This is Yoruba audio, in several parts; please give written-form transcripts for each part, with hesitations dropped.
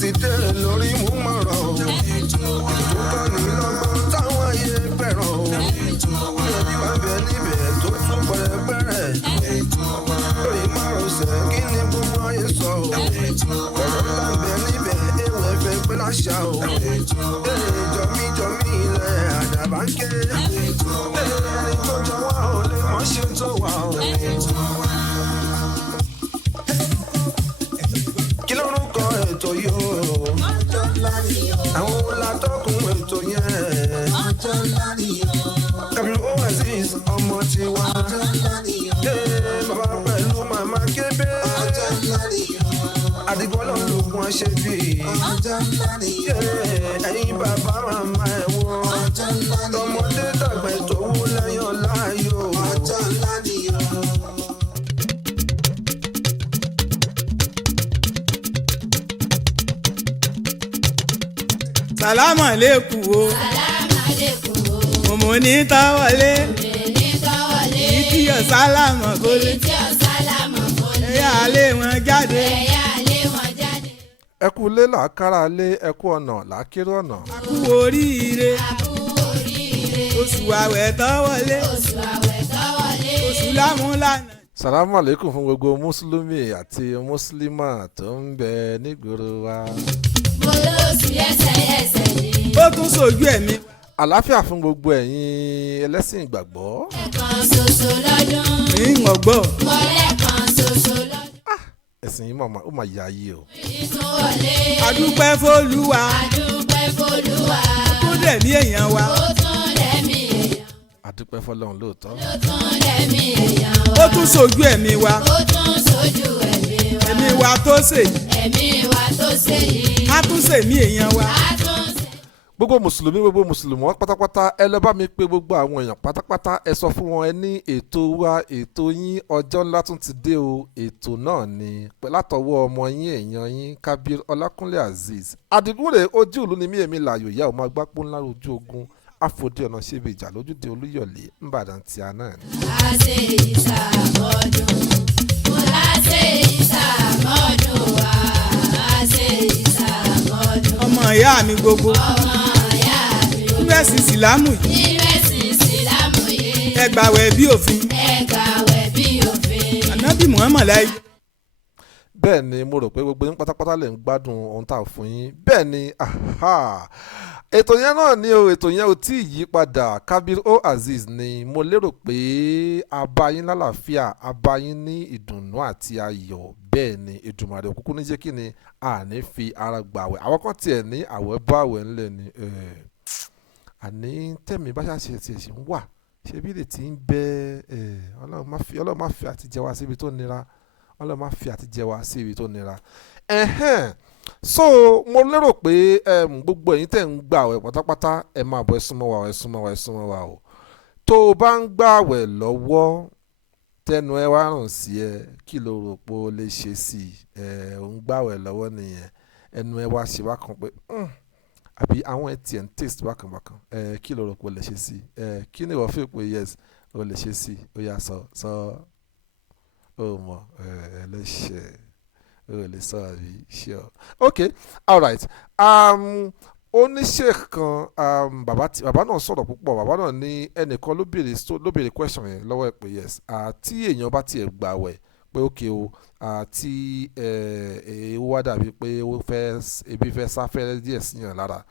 ti dé lórí mú mọ̀rọ̀ o. Ètò kan ní lọ́gbọ́n táwọn ayé fẹ́ràn o. Ẹbí máa bẹ níbẹ̀ tó tún pẹ̀rẹ̀pẹ̀rẹ̀. Lórí márosẹ̀ kí ni gbogbo ayé sọ o. Ọ̀rọ̀ ńlá bẹ níbẹ̀ ewé fẹ́ pé láṣà o. Jọmí ilẹ̀ àdàbà ń ké. Ẹni tó jọ wá o lè mọ̀ ṣe tó wà o. Kí lórúkọ ètò yìí o? Àwọn olùtọ́kùn ètò yẹn. Kábírù Oasis ọmọ tiwa. Bàbá pẹ̀lú màmá kébé. Àdìgbọ́lọ̀ lògùn ṣe bí. Ẹ̀yin bàbá màmá ẹ̀ wọ́n. Tọmọdé dàgbà ètò owó lẹ́yìn ọ̀láyò. Sàlámù àlékù o. Mòmò ní táwọlé. Ìtìyọ̀ sálámù kólé. Ẹ̀yà alé wọn jáde. ẹ kú lé làákàrà lé ẹ kú ọ̀nà làákérò ọ̀nà. A kú oríire. Oṣù àwẹ̀ tọ́wọlé. Oṣù lámúlànà. Sàlámù àlékún fún gbogbo mùsùlùmí àti mùsùlùmá tó ń bẹ nígboro wa. Ó tún sojú ẹ̀mí. Àlàáfíà fún gbogbo ẹ̀yin ẹlẹ́sìn ìgbàgbọ́. Ní ìwọ̀gbọ́. Ẹ̀sìn yìí ó máa yá ayé o. Adúpẹ́ f'Olúwa. Ó dẹ̀mí èèyàn wa. Adúpẹ́ f'Ọlọ́run lóòótọ́. Ó tún sojú ẹ̀mí wa. Ẹ̀mí wa tó ṣèyí. Á tún ṣèmí èèyàn wa. Gbogbo mùsùlùmí pátápátá ẹ lọ bá mi pé gbogbo àwọn èèyàn pátápátá ẹ sọ fún wọn ẹ ní ètò wa ètò yín ọjọ́ ńlá tún ti dé o. Ètò náà ni látọwọ́ ọmọ yín èèyàn yín Kabir Ọlákúnlé Azeez. Àdìgúnrè ojú ìlú ni mí èmi làyò ìyá ọmọ agbápó ńlá ojú ogun àfòdì ọ̀nà ṣebí ìjà lójúde Olúyọ̀lé ńbàdàn tí a náà ni. Ọmọ ìyá mi gbogbo. Nírẹ̀sì ìsìlámù yìí. Ẹ gbààwẹ̀ bí òfin. Ànábì Muhammad láyé. Bẹ́ẹ̀ ni mo rò pé gbogbo yín pátápátá lè ń gbádùn ohun tá a fún yín. Bẹ́ẹ̀ ni ètò yẹn náà ni o. Ètò yẹn ò tí ì yí padà. Kabir Azeez ni mo lérò pé a bá yín lálàáfíà, a bá yín ní ìdùnnú àti ayọ̀. Bẹ́ẹ̀ ni Èdùmàrè òkùnkùn ní jẹ́ kí ni àní fi ara gbààwẹ̀. Àwọn kan tiẹ̀ ní àwẹ̀ bá àwẹ̀ ńlẹ̀ ni. Àní tẹ̀mí bá ṣàṣe tiẹ̀ ṣì ń wà. Ṣé bí lè ti ń bẹ Ọlọ́run má fi àtijẹ́ wa síbi tó nira. Ọlọ́run má fi àtijẹ́ wa síbi tó nira. So mo lérò pé gbogbo ẹ̀yin tẹ̀ ń gbààwẹ̀ pátápátá ẹ máa bọ̀ ẹ súnmọ́ wa o. Tó o bá ń gbààwẹ̀ lọ́wọ́ tẹnu ẹ wá rùn sí ẹ kí ló rò pé o lè ṣe sí ò ń gbààwẹ̀ lọ́wọ́ nìyẹn ẹnu ẹ wá ṣe bákan pé àbí àwọn ẹ tiẹ̀ ń taste bákan kí ló rò pé o lè ṣe sí kí ni ìwọ feel pé yes o lè ṣe sí ó yá sọ ó mọ ẹlẹ́ṣẹ̀ ó lè sọ àbí sure okay alright oníṣẹ́ kan bàbá náà sọ̀rọ̀ púpọ̀ bàbá náà ní ẹnìkan ló béèrè question yẹn lọ́wọ́ ẹ̀ pé yes tí èèyàn bá tiẹ̀ gbààwẹ̀ pé okay o tí ewu wá dàbí pé ebi fẹ́ sáfẹ́rẹ́ díẹ̀ síyàn lára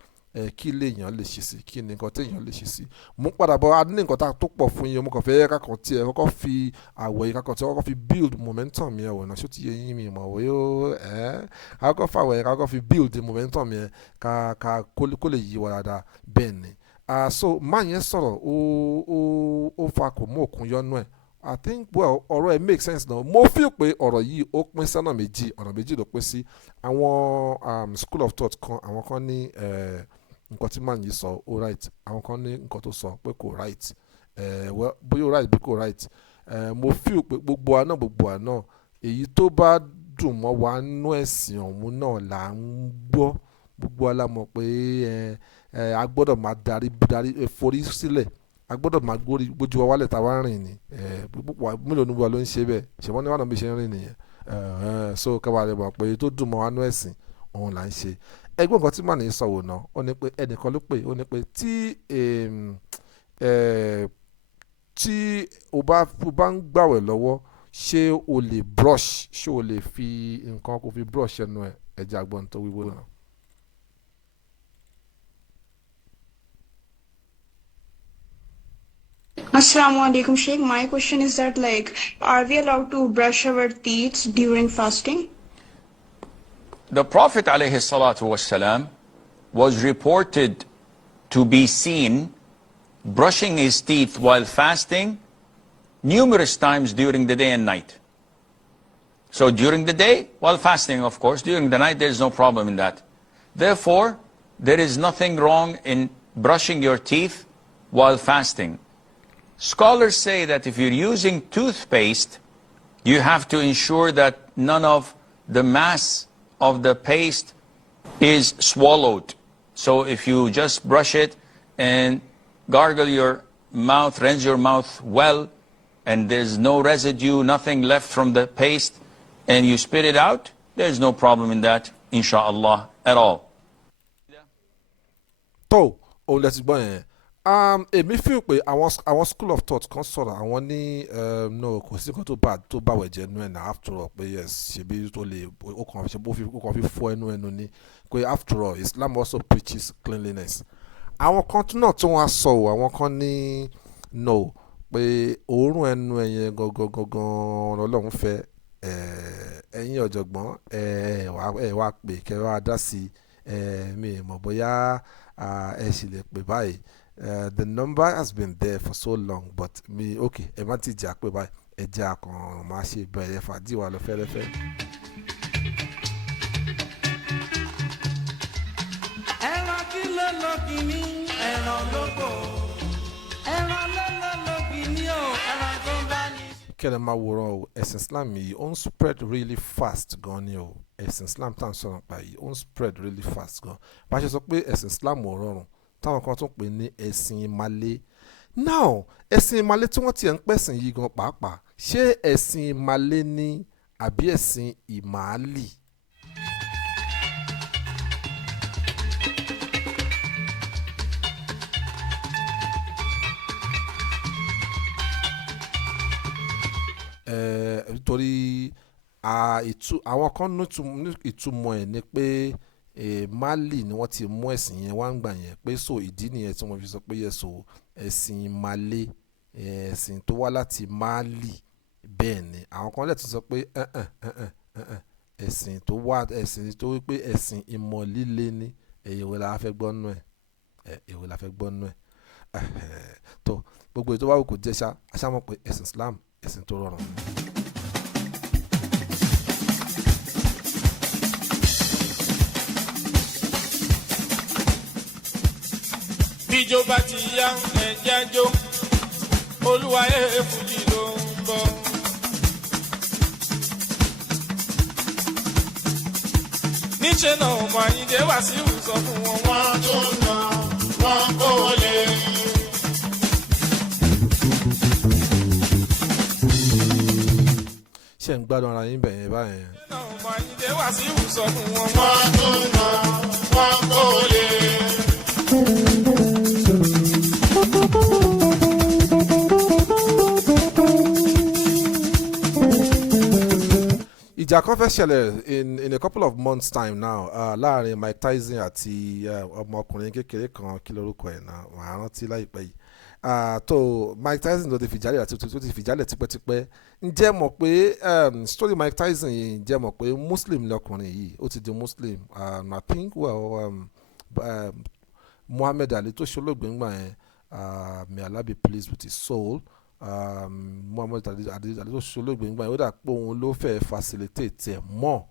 kí lèèyàn lè ṣe sí kí ni nǹkan téèyàn lè ṣe sí mú padà bọ̀ a ní nǹkan tó pọ̀ fún yín mo kàn fẹ́ kákan tí ẹ kọ́kọ́ fi àwẹ̀ yìí kákan tí ẹ kọ́kọ́ fi build momentum yẹn wọ̀ náà ṣó ti yẹ yín mi mọ̀ wọ́n yóò kákọ́ fàwẹ̀ yẹn kákọ́ fi build momentum yẹn ká kó lè yí wa dáadáa bẹ́ẹ̀ ni so máa yẹn sọ̀rọ̀ ó fa kò mú òkun yọnu ẹ̀ I think ọ̀rọ̀ ẹ̀ make sense náà mo feel pé ọ̀rọ̀ yìí ó pín sọ́nà ọ̀nà méjì ló pín sí àwọn school of thought kan àwọn kan ní nǹkan tí màá yìí sọ ó right àwọn kan ní nǹkan tó sọ pé kò right bóyá ó right bí kò right mo feel pé gbogbo àná èyí tó bá dùn mọ́ wa nú ẹ̀sìn ọ̀hún náà là ń gbọ́ gbogbo alámọ̀ pé a gbọ́dọ̀ máa darí forí sílẹ̀ a gbọ́dọ̀ máa gbójú wa wálẹ̀ tá a wá rìn ní mélòó ni wa ló ń ṣe bẹ́ẹ̀ ṣèwọ́n ní wàhánà bí ṣe ń rìn nìyẹn so káwa rẹ̀ mọ̀ pé tó dùn mọ́ wa nú ẹ̀sìn òun là ń ṣe. Ẹgbọ́n nǹkan tí màá ní sọ̀wọ́ náà ó ní pé ẹnìkan ló pè ó ní pé tí o bá ń gbàwẹ̀ lọ́wọ́ ṣé o lè brush, ṣé o lè fi nǹkan kó fi brush ẹnu ẹ̀ ẹja àgbọ̀n tó wíwó náà. Assalamu alaikum Sheikh. My question is that are we allowed to brush our teeth during fasting? The Prophet ﷺ was reported to be seen brushing his teeth while fasting numerous times during the day and night. So during the day, while fasting, of course, during the night, there's no problem in that. Therefore, there is nothing wrong in brushing your teeth while fasting. Scholars say that if you're using toothpaste, you have to ensure that none of the mass of the paste is swallowed. So if you just brush it and gargle your mouth, rinse your mouth well, and there's no residue, nothing left from the paste, and you spit it out, there's no problem in that, inshallah, at all. tó òun lẹ ti gbọ́ yẹn èmi feel pé àwọn school of thought kan sọ̀rọ̀ àwọn ní no kò sí nǹkan tó bá wẹ̀ jẹ́ ẹnu ẹ̀ náà after all pé yes ṣebí tó lè ó kàn fi fọ ẹnu ni pé after all Islam also preaches cleanliness. Àwọn kan tún náà tí wọ́n á sọ ọ́ àwọn kan ní no pé òórùn ẹnu ẹ̀yẹn gangan Ọlọ́run fẹ́ ẹ̀yin ọ̀jọ̀gbọ́n ẹ̀ wá pè kẹ́ wá dá sí mi mọ̀ bóyá ẹ sì lè pè báyìí. The number has been there for so long but mi okay ẹ má ti jà pé báyìí ẹ jẹ́ àkàn máa ṣe bẹ̀rẹ̀ fàájì wà lọ fẹ́rẹ́fẹ́. ẹran kí ló lọ kìíní ẹran lóko ẹran ló kìíní o ẹran tó ń bá ní. kẹ́lẹ́ máa wòran o ẹ̀sìn Islam yìí ó ń spread really fast gan ni o ẹ̀sìn Islam tá à ń sọ̀rọ̀ pa yìí ó ń spread really fast gan bá a ṣe sọ pé ẹ̀sìn Islam ò rọrùn táwọn kan tún pè ní ẹ̀sìn ìmàle. Now ẹ̀sìn ìmàle tí wọ́n tiẹ̀ ń pẹ̀sìn yìí gan pàápàá ṣé ẹ̀sìn ìmàle ni àbí ẹ̀sìn ìmàálì? Nítorí àwọn kan ní ìtumọ̀ ẹ̀ ni pé Mali ni wọ́n ti mú ẹ̀sìn yẹn wá ń gbà yẹn pé so ìdí nìyẹn tí wọ́n fi sọ pé yẹ so ẹ̀sìn Mali ẹ̀sìn tó wá láti Mali bẹ́ẹ̀ ni àwọn kan lè tún sọ pé ẹ̀sìn tó wípé ẹ̀sìn ìmọ̀ líle ni èwo la fẹ́ gbọ́ nú ẹ̀ tó gbogbo ètò wàhùn kò jẹ́ aṣáámọ̀ pé ẹ̀sìn Islam ẹ̀sìn tó rọrùn. bíjó bá ti yá ẹ̀jẹ̀ jó olúwayé fújì ló ń bọ̀. níṣẹ́ náà ọmọ Àyìndé Wàsíù sọ fún wọn wọ́n tó nà wọ́n kó lè. ṣé ń gbádùn ara yín bẹ̀yẹn báyẹn. níṣẹ́ náà ọmọ Àyìndé Wàsíù sọ fún wọn wọ́n tó nà wọ́n kó lè. ìjà kan fẹ́ ṣẹlẹ̀ in a couple of months time now láàrin Mike Tyson àti ọmọkùnrin kékeré kan kí lórúkọ ẹ̀ náà màá rántí láìpẹ́ yìí tó Mike Tyson ló ti fìjálẹ̀ àti tó ti fìjálẹ̀ tipẹ́tipẹ́ ǹjẹ́ mọ̀ pé story Mike Tyson yìí ǹjẹ́ mọ̀ pé Muslim lọkùnrin yìí ó ti di Muslim I think Muhammad Ali tó ṣolóògbé ńgbà yẹn may Allah be pleased with his soul. Muhammad Ali tó ṣolóògbé ńgbà yẹn ó dà pé òun ló fẹ́ facilitate ẹ̀ mọ́.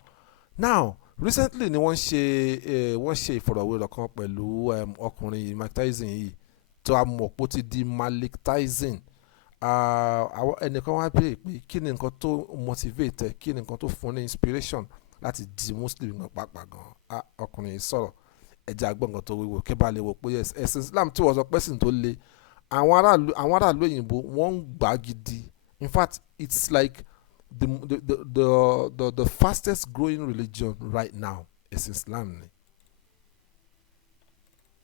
Now recently ni wọ́n ṣe ìfọ̀rọ̀wérọ̀ kan pẹ̀lú ọkùnrin yìí Mike Tyson yìí tó a mọ̀ pé ó ti di Malik Tyson. Ẹnìkan wá béèrè pé kí ni nǹkan tó motivate ẹ̀ kí ni nǹkan tó fún ní inspiration láti di Muslim gan pàápàá gan ọkùnrin yìí sọ̀rọ̀ ẹ̀jẹ̀ àgbọ̀ngàn tó wíwò kí bá lè wò pé ẹ̀sìn Islam tí wọ́n sọ pẹ́sìn tó le àwọn aráàlú òyìnbó wọ́n ń gbà gidi. In fact it's like the fastest growing religion right now ẹ̀sìn Islam ni.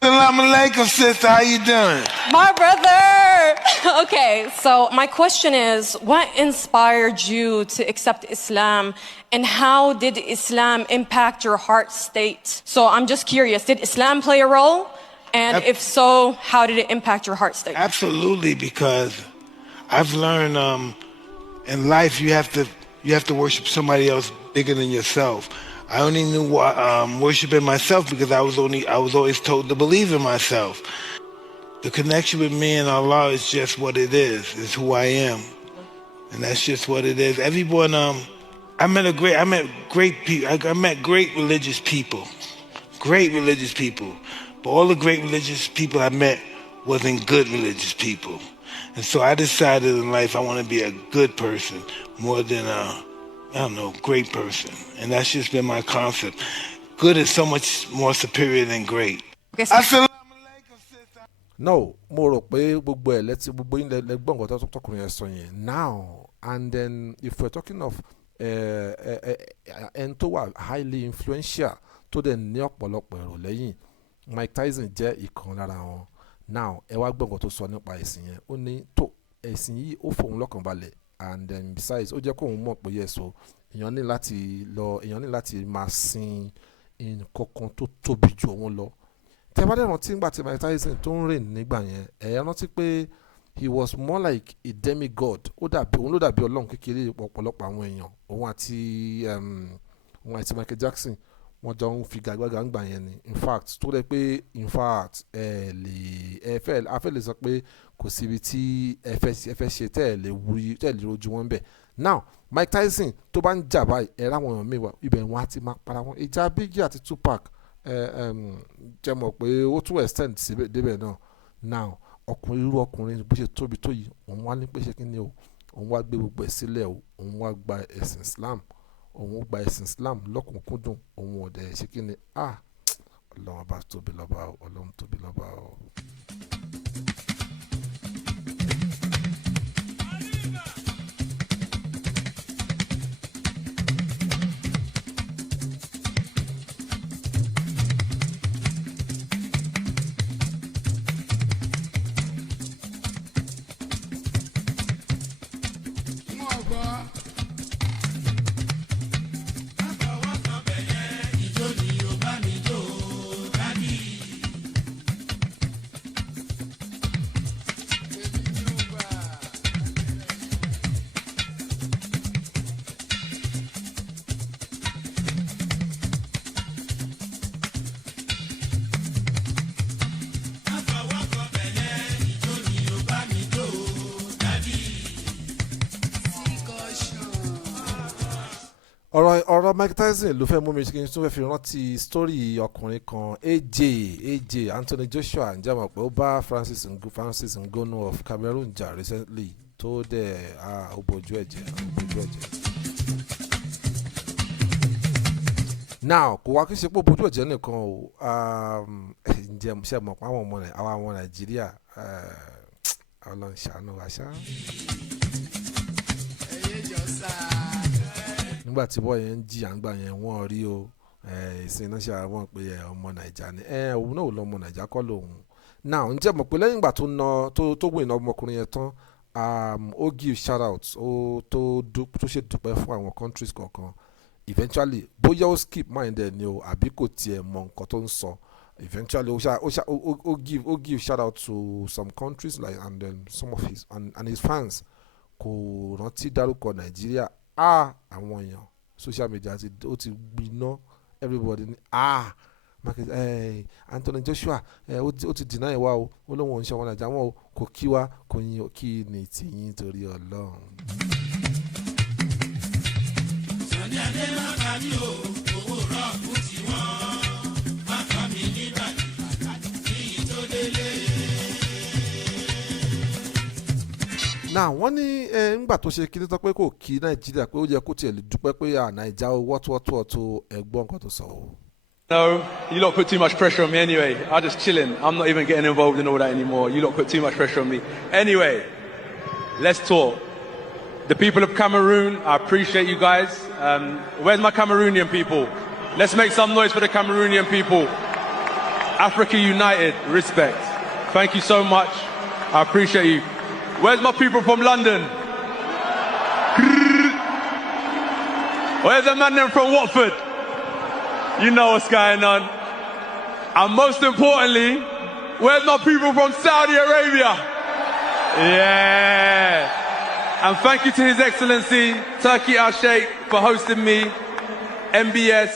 Assalamu alaikum, sister. How you doing? My brother! Okay, so my question is, what inspired you to accept Islam and how did Islam impact your heart state? So I'm just curious, did Islam play a role? And if so, how did it impact your heart state? Absolutely, because I've learned in life you have to worship somebody else bigger than yourself. I only knew worshiping myself because I was always told to believe in myself. The connection with me and Allah is just what it is. It's who I am, and that's just what it is. Everyone, I met great people. I met great religious people, But all the great religious people I met wasn't good religious people, and so I decided in life I want to be a good person more than great person. And that's just been my concept. Good is so much more superior than great. No, mo rò pé gbogbo ẹ̀ lẹ́tí gbogbo yín lẹ́gbọ́n nǹkan tọkùnrin yẹn sọ yẹn now and then if we're talking of ẹni tó wà highly influential tó dẹ̀ ní ọ̀pọ̀lọpọ̀ èrò lẹ́yìn Mike Tyson jẹ́ ìkan lára wọn now ẹ wá gbọ́ nǹkan tó sọ nípa ẹ̀sìn yẹn ó ní tó ẹ̀sìn yìí ó fòun lọ́kàn balẹ̀ and then besides ó jẹ́ kóun mọ̀ pé yes o èèyàn ní láti máa sin nǹkan kan tó tóbi ju òun lọ tẹ́ bá dẹ̀ rántí nígbà tí Mike Tyson tó ń rìn nígbà yẹn ẹ̀yà rántí pé he was more like a demigod òun ló dàbí ọlọ́run kékeré ọ̀pọ̀lọpọ̀ àwọn èèyàn òun àti Michael Jackson wọ́n jọ ń fi gàgbàgà ń gbà yẹn ni in fact tó dẹ̀ pé a fẹ́ lè sọ pé kò síbi tí ẹ fẹ́ ṣe tẹ́ ẹ lè rojú wọn bẹ̀ now Mike Tyson tó bá ń jà báyìí ẹ̀rọ àwọn èèyàn mìíràn ibẹ̀ wọn á ti máa para wọn ìjà Biggie àti Tupac jẹ́ mọ̀ pé ó tún extend síbẹ̀ débẹ̀ náà now irú ọkùnrin bó ṣe tóbi tó yìí òun wá ní pé ṣe kí ni o òun wá gbé gbogbo ẹ̀ sílẹ̀ o òun wá gba ẹ̀sìn Islam lọ́kùnkúndùn òun ọ̀dẹ̀ ṣe kí ni ọlọ́run bá tóbi lọ́ba o ọlọ́run tóbi lọ́ba o. ọ̀rọ̀ Mike Tyson ló fẹ́ mú mi kí n tún fẹ́ fi rántí story ọkùnrin kan AJ Anthony Joshua ǹjẹ́ mọ̀ pé ó bá Francis Ngannou of Cameroon jà recently tó dẹ̀ ó bójú ẹ̀jẹ̀. now kò wá kí n ṣe pé ó bójú ẹ̀jẹ̀ nìkan o ǹjẹ́ ṣe mọ̀ pé àwọn ọmọ Nàìjíríà Ọlọ́run ṣàánú wa ṣá. nígbà tí bọ́ yẹn ń jí àǹgbà yẹn wọ́n rí o ìsìn náà ṣe àwọn pé ọmọ Nàìjà ni òun náà ò lọ ọmọ Nàìjà kọ́ lòun náà ń jẹ́ mọ̀ pé lẹ́yìn ìgbà tó win ọmọkùnrin yẹn tán ó give shout out tó ṣe dúpẹ́ fún àwọn countries kọ̀ọ̀kan eventually bóyá ó skip mind ẹ̀ ni o àbí kò tiẹ̀ mọ nǹkan tó ń sọ eventually ó give shout out to some countries like and then some of his fans kò rántí dárúkọ Nàìjíríà àwọn èèyàn social media ó ti gbiná everybody ní Anthony Joshua ó ti deny wa o ó lóun ò ń ṣe ọmọ Nàìjíríà wọn o kò kí wa kò yín kí ni tìyín torí Ọlọ́run. Sani adé máa bá mi o owó rọ́ọ̀kù tí wọ́n máa fà mí nígbàdí kí n tó délé. now wọ́n ní ńgbà tó ṣe kí ní tán pé kò kí Nàìjíríà pé ó yẹ kó tiẹ̀ lè dúpẹ́ pé Nàìjà ó wọ́túwọ́tú ẹ̀gbọ́n nǹkan tó sọ o. No, you lot put too much pressure on me anyway. I'm just chilling. I'm not even getting involved in all that anymore. You lot put too much pressure on me. Anyway, let's talk. The people of Cameroon, I appreciate you guys. Where's my Cameroonian people? Let's make some noise for the Cameroonian people. Africa united, respect. Thank you so much. I appreciate you. Where's my people from London? Where's the man then from Watford? You know what's going on. And most importantly, where's my people from Saudi Arabia? Yeah. And thank you to His Excellency, Turki Al-Sheikh, for hosting me. MBS,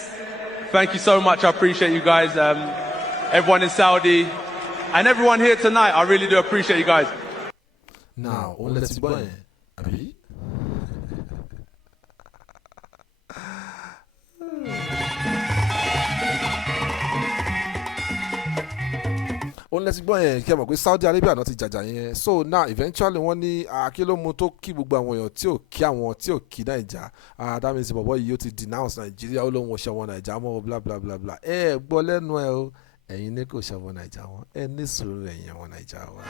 thank you so much. I appreciate you guys. Everyone in Saudi and everyone here tonight. I really do appreciate you guys. Now, let's go. Abi? Òun lẹ́sìn gbọ́ yẹn kí ẹ mọ̀ pé Saudi Arabia náà ti jàjà yẹn, so now eventually wọ́n ní akílómù tó kí gbogbo àwọn èèyàn tí ò kí àwọn tí ò kí Naija, that means bọ̀bọ̀ yìí ó ti denounce Nigeria, ó lóun ò ṣẹ̀wọ̀n Naija mọ́ bla bla bla bla. Ẹ gbọ́ lẹ́nu ẹ o, ẹ̀yin ní kò ṣẹ̀wọ̀n Naija wọn, ẹ ní sùúrù ẹ̀yin ẹ̀wọ̀n Naija wa.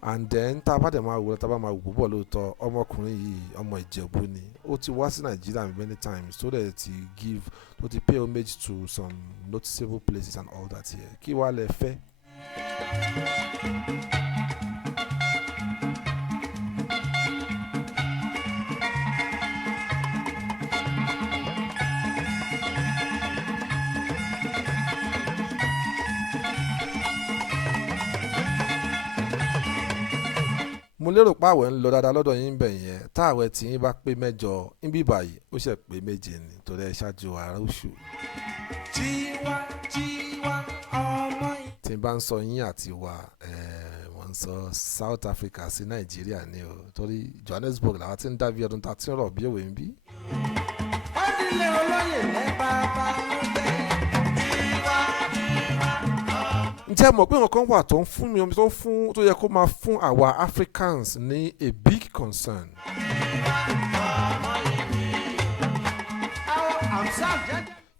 And then tá a bá dẹ̀ máa wò tá a bá máa wò bọ̀ lóòótọ́ ọmọkùnrin yìí ọmọ Ìjẹ̀bú ni, ó ti wá sí Nigeria many times so that ti give to ti pay homage to some noticeable places and all that here. Kí wàá lẹ fẹ́. Mo lérò pé àwẹ̀ ń lọ dáadáa lọ́dọ̀ yín bẹ̀ yẹn, tá àwẹ̀ tí yín bá pé mẹ́jọ níbí báyìí ó ṣe pé méje ni torí ẹ ṣáájú ara oṣù. Tí n bá ń sọ yín àti wa wọ́n ń sọ South Africa sí Nàìjíríà ni o, torí Johannesburg làwọn ti ń dàbí ọdún tá a ti ń rọ̀ bí òwe ń bí. Ǹjẹ́ mọ̀ pé nǹkan wà tó ń fún mi tó yẹ kó máa fún àwa Africans ní a big concern.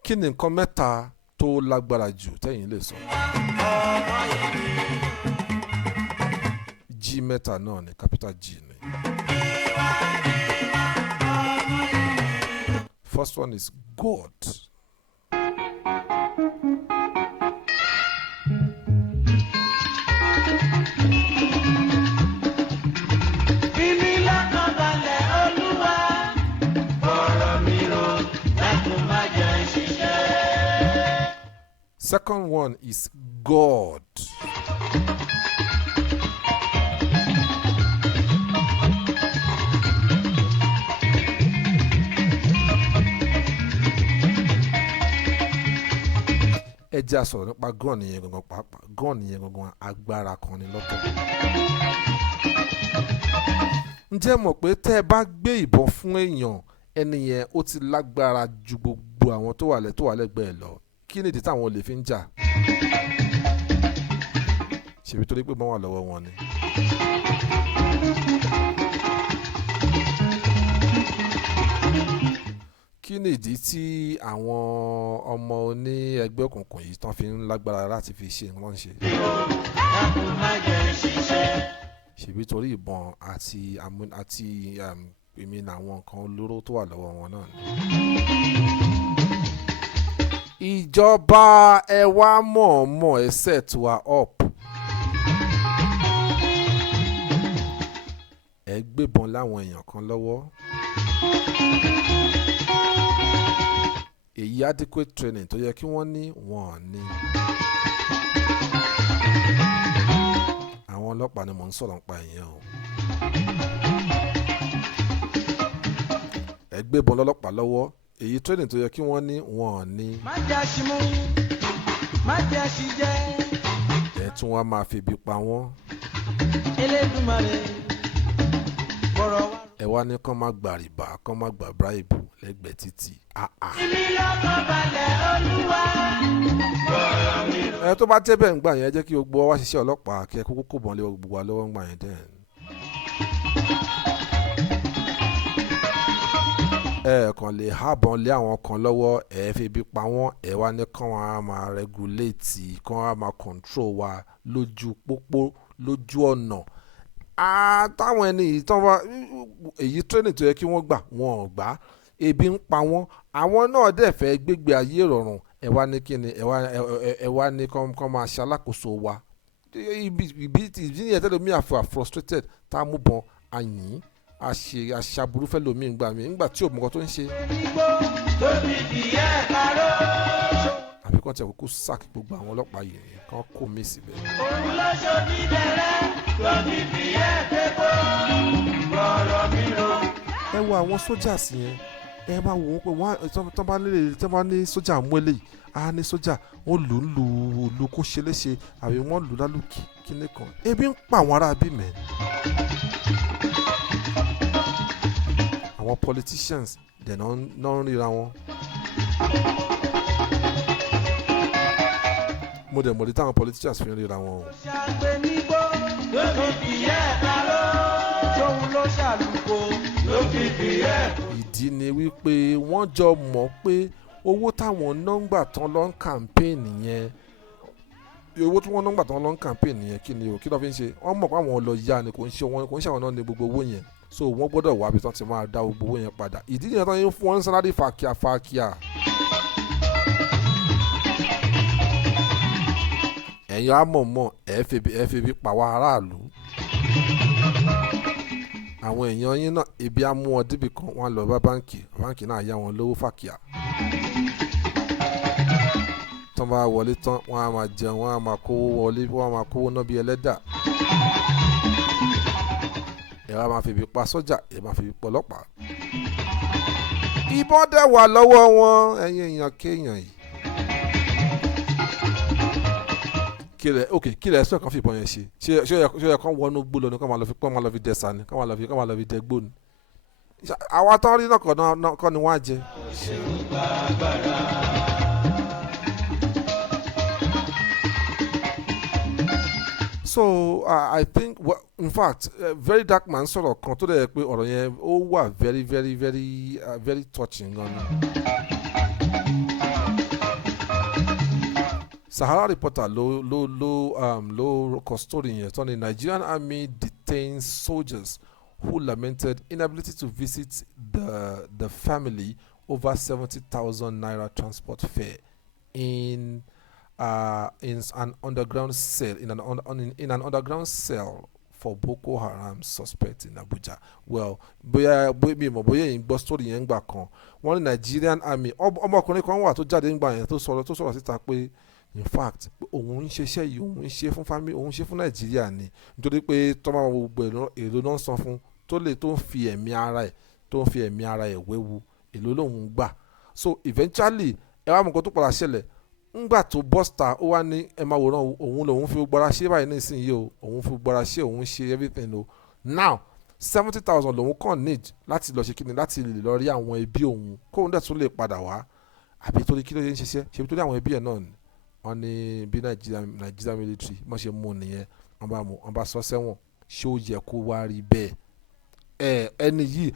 Kí ni nǹkan mẹ́ta tó lágbára jù tẹ́yìn lè sọ? G mẹ́ta náà ni capital G ni. First one is God. Second one is God. Ẹ jẹ́ a sọ̀rọ̀ nípa God nìyẹn gangan pàápàá. God nìyẹn gangan agbára kan ní lọ́tọ̀. Ǹjẹ́ mọ̀ pé tẹ́ ẹ bá gbé ìbọn fún èèyàn, ẹni yẹn ó ti lágbára ju gbogbo àwọn tó wà lẹ́gbẹ̀ẹ́ lọ. Kí ni ìdí táwọn olè fi ń jà? Ṣèbí torí pé wọ́n wà lọ́wọ́ wọn ni. Kí ni ìdí tí àwọn ọmọ oní ẹgbẹ́ òkùnkùn yìí tán fi ń lágbára láti fi ṣe nǹkan ṣe? Ṣèbí torí ìbọn àti èmi àwọn nǹkan olóró tó wà lọ́wọ́ wọn náà ni. Ìjọba ẹ wá mọ̀ọ́mọ̀ ẹ set wa up. Ẹ gbébọn láwọn èèyàn kan lọ́wọ́. Èyí adequate training tó yẹ kí wọ́n ní wọ́n ní. Àwọn ọlọ́pàá ni mò ń sọ̀rọ̀ nípa ìyẹn o. Ẹ gbébọn lọ́lọ́pàá lọ́wọ́. Èyí training tó yẹ kí wọ́n ní wọ́n ní. Ẹ tún wá máa fi ibi pa wọ́n. Ẹ wá ní kán má gba rìbá, kán má gba bribe lẹ́gbẹ̀ẹ́ títì. Ẹ tó bá tẹ́ bẹ́ẹ̀ ń gbà yẹn jẹ́ kí gbogbo wa ṣiṣẹ́ ọlọ́pàá kí ẹ kókó kò bọ́n lé gbogbo wa lọ́wọ́ ń gbà yẹn dẹ́n. Ẹ kàn lè hábọn lé àwọn kan lọ́wọ́, ẹ fi ibi pa wọ́n, ẹ wá ní kán wá máa regulate, kán wá máa control wa lójú pópó, lójú ọ̀nà. táwọn ẹni yìí tán bá èyí training tó yẹ kí wọ́n gbà wọn ò gbà ebi ń pa wọ́n àwọn náà dẹ̀ fẹ́ gbégbé ayé ìrọ̀rùn ẹ wá ní kíni ẹ wá ní kọ́ máa ṣalákòóso wa ìbí yẹn tẹ́lẹ̀ mi àfọ frustrated tá a mú bọn àyìn àṣàbùrú fẹ́ lomi ìgbà mi ńgbà tí òmùkọ́ tó ń ṣe. àbí kàn tí a kò sack gbogbo àwọn ọlọ́pàá yìí kàn kó mi síbẹ̀. òun ló ṣojú bẹ̀rẹ̀ lómi fi ẹ̀ dẹ́kọ̀ bọ̀rọ̀ mi lọ. ẹ wo àwọn sójà sí yẹn ẹ máa wò ó pé wọ́n tó bá ní sójà mú eléyìí a ní sójà wọ́n lù kó ṣe léṣe àbí wọ́n lù lálù kíní kan ebi ń pa àwọn ará bí mẹ́rin. àwọn politicians dẹ̀ náà ń ríra wọn. mo dẹ̀ mọ̀lẹ́ táwọn politicians fi ń ríra wọn o. ṣàgbé nígbó ló fi fìyẹ́ ẹ̀ka ló tóun ló ṣàlùkò ló fi fìyẹ́ ẹ̀kọ́. ìdí ni wípé wọ́n jọ mọ̀ pé owó táwọn nọ́ngbà tán lọ ń kàmpéènì yẹn owó tí wọ́n nọ́ngbà tán lọ ń kàmpéènì yẹn kí ni o kí ló fi ń ṣe wọ́n mọ̀ pé àwọn lọ yá ni kò ń ṣe àwọn náà ní gbogbo owó yẹn so wọ́n gbọ́dọ̀ wá bí tán ti máa dá gbogbo owó yẹn padà ìdí nìyẹn tán yẹn fún wọn ń sálárì fàkíà. ẹ̀yin amọ̀mọ̀ ẹ̀ fi bí pa wá aráàlú àwọn èèyàn yín náà ebi á mú wọn débi kan wọn lọ bá báǹkì náà yá wọn lówó fàkíà tán bá wọlé tán wọn á máa jẹun wọn á máa kówó wọlé wọn á máa kówó náà bí ẹlẹ́dà ẹ wá máa fi ibi pa sọ́jà ẹ máa fi ibi pọ̀ ọlọ́pàá ìbọn dẹ̀ wà lọ́wọ́ wọn ẹ̀yin èèyàn kéèyàn yìí kílẹ̀ ẹ̀sùn kan fìbọn yẹn ṣe ṣé ó yẹ kán wọnú gbó lọ ní kán máa lọ fi dẹ̀sà ni kán máa lọ fi dẹ gbó ni àwa tán rí náà kọ́ ni wọ́n á jẹ. So I think in fact Very Dark Man sọ̀rọ̀ kan tó dẹ̀ pé ọ̀rọ̀ yẹn ó wà very very very very touching gan ni. Sahara Reporter ló kọ story yẹn tó ní Nigerian army detains soldiers who lamented inability to visit the family over 70,000 naira transport fare in an underground cell in an underground cell for Boko Haram suspect in Abuja. Well, bóyá yẹn gbọ́ story yẹn gbà kan wọ́n ní Nigerian army ọmọkùnrin kan wà tó jáde ńgbà yẹn tó sọ̀rọ̀ síta pé in fact òun ń ṣiṣẹ́ yìí òun ń ṣe fún family òun ń ṣe fún Nàìjíríà ni nítorí pé tọ́mọ gbogbo èlò náà san fún tó ń fi ẹ̀mí ara ẹ̀ wéwu èlò lòun gbà so eventually ẹ wá mọ̀ nǹkan tó padà ṣẹlẹ̀ ńgbà tó bọ́sítà ó wá ní ẹ máa wòran òun lòun fi gbọ́ra ṣe báyìí nísìnyí o òun fi gbọ́ra ṣe òun ṣe everything o now 70,000 lòun kàn need láti lọ ṣe kíni láti lè lọ rí àwọn ẹbí òun kóun dẹ̀ tún lè padà wá àbí torí kí ló ṣe ń ṣiṣẹ́ ṣe torí àwọn ẹbí ẹ̀ náà ni wọ́n ní bí Nigeria military wọ́n ṣe mú nìyẹn wọ́n bá sọ sẹ́wọ̀n ṣé ó yẹ kó wá rí bẹ́ẹ̀ ẹni yìí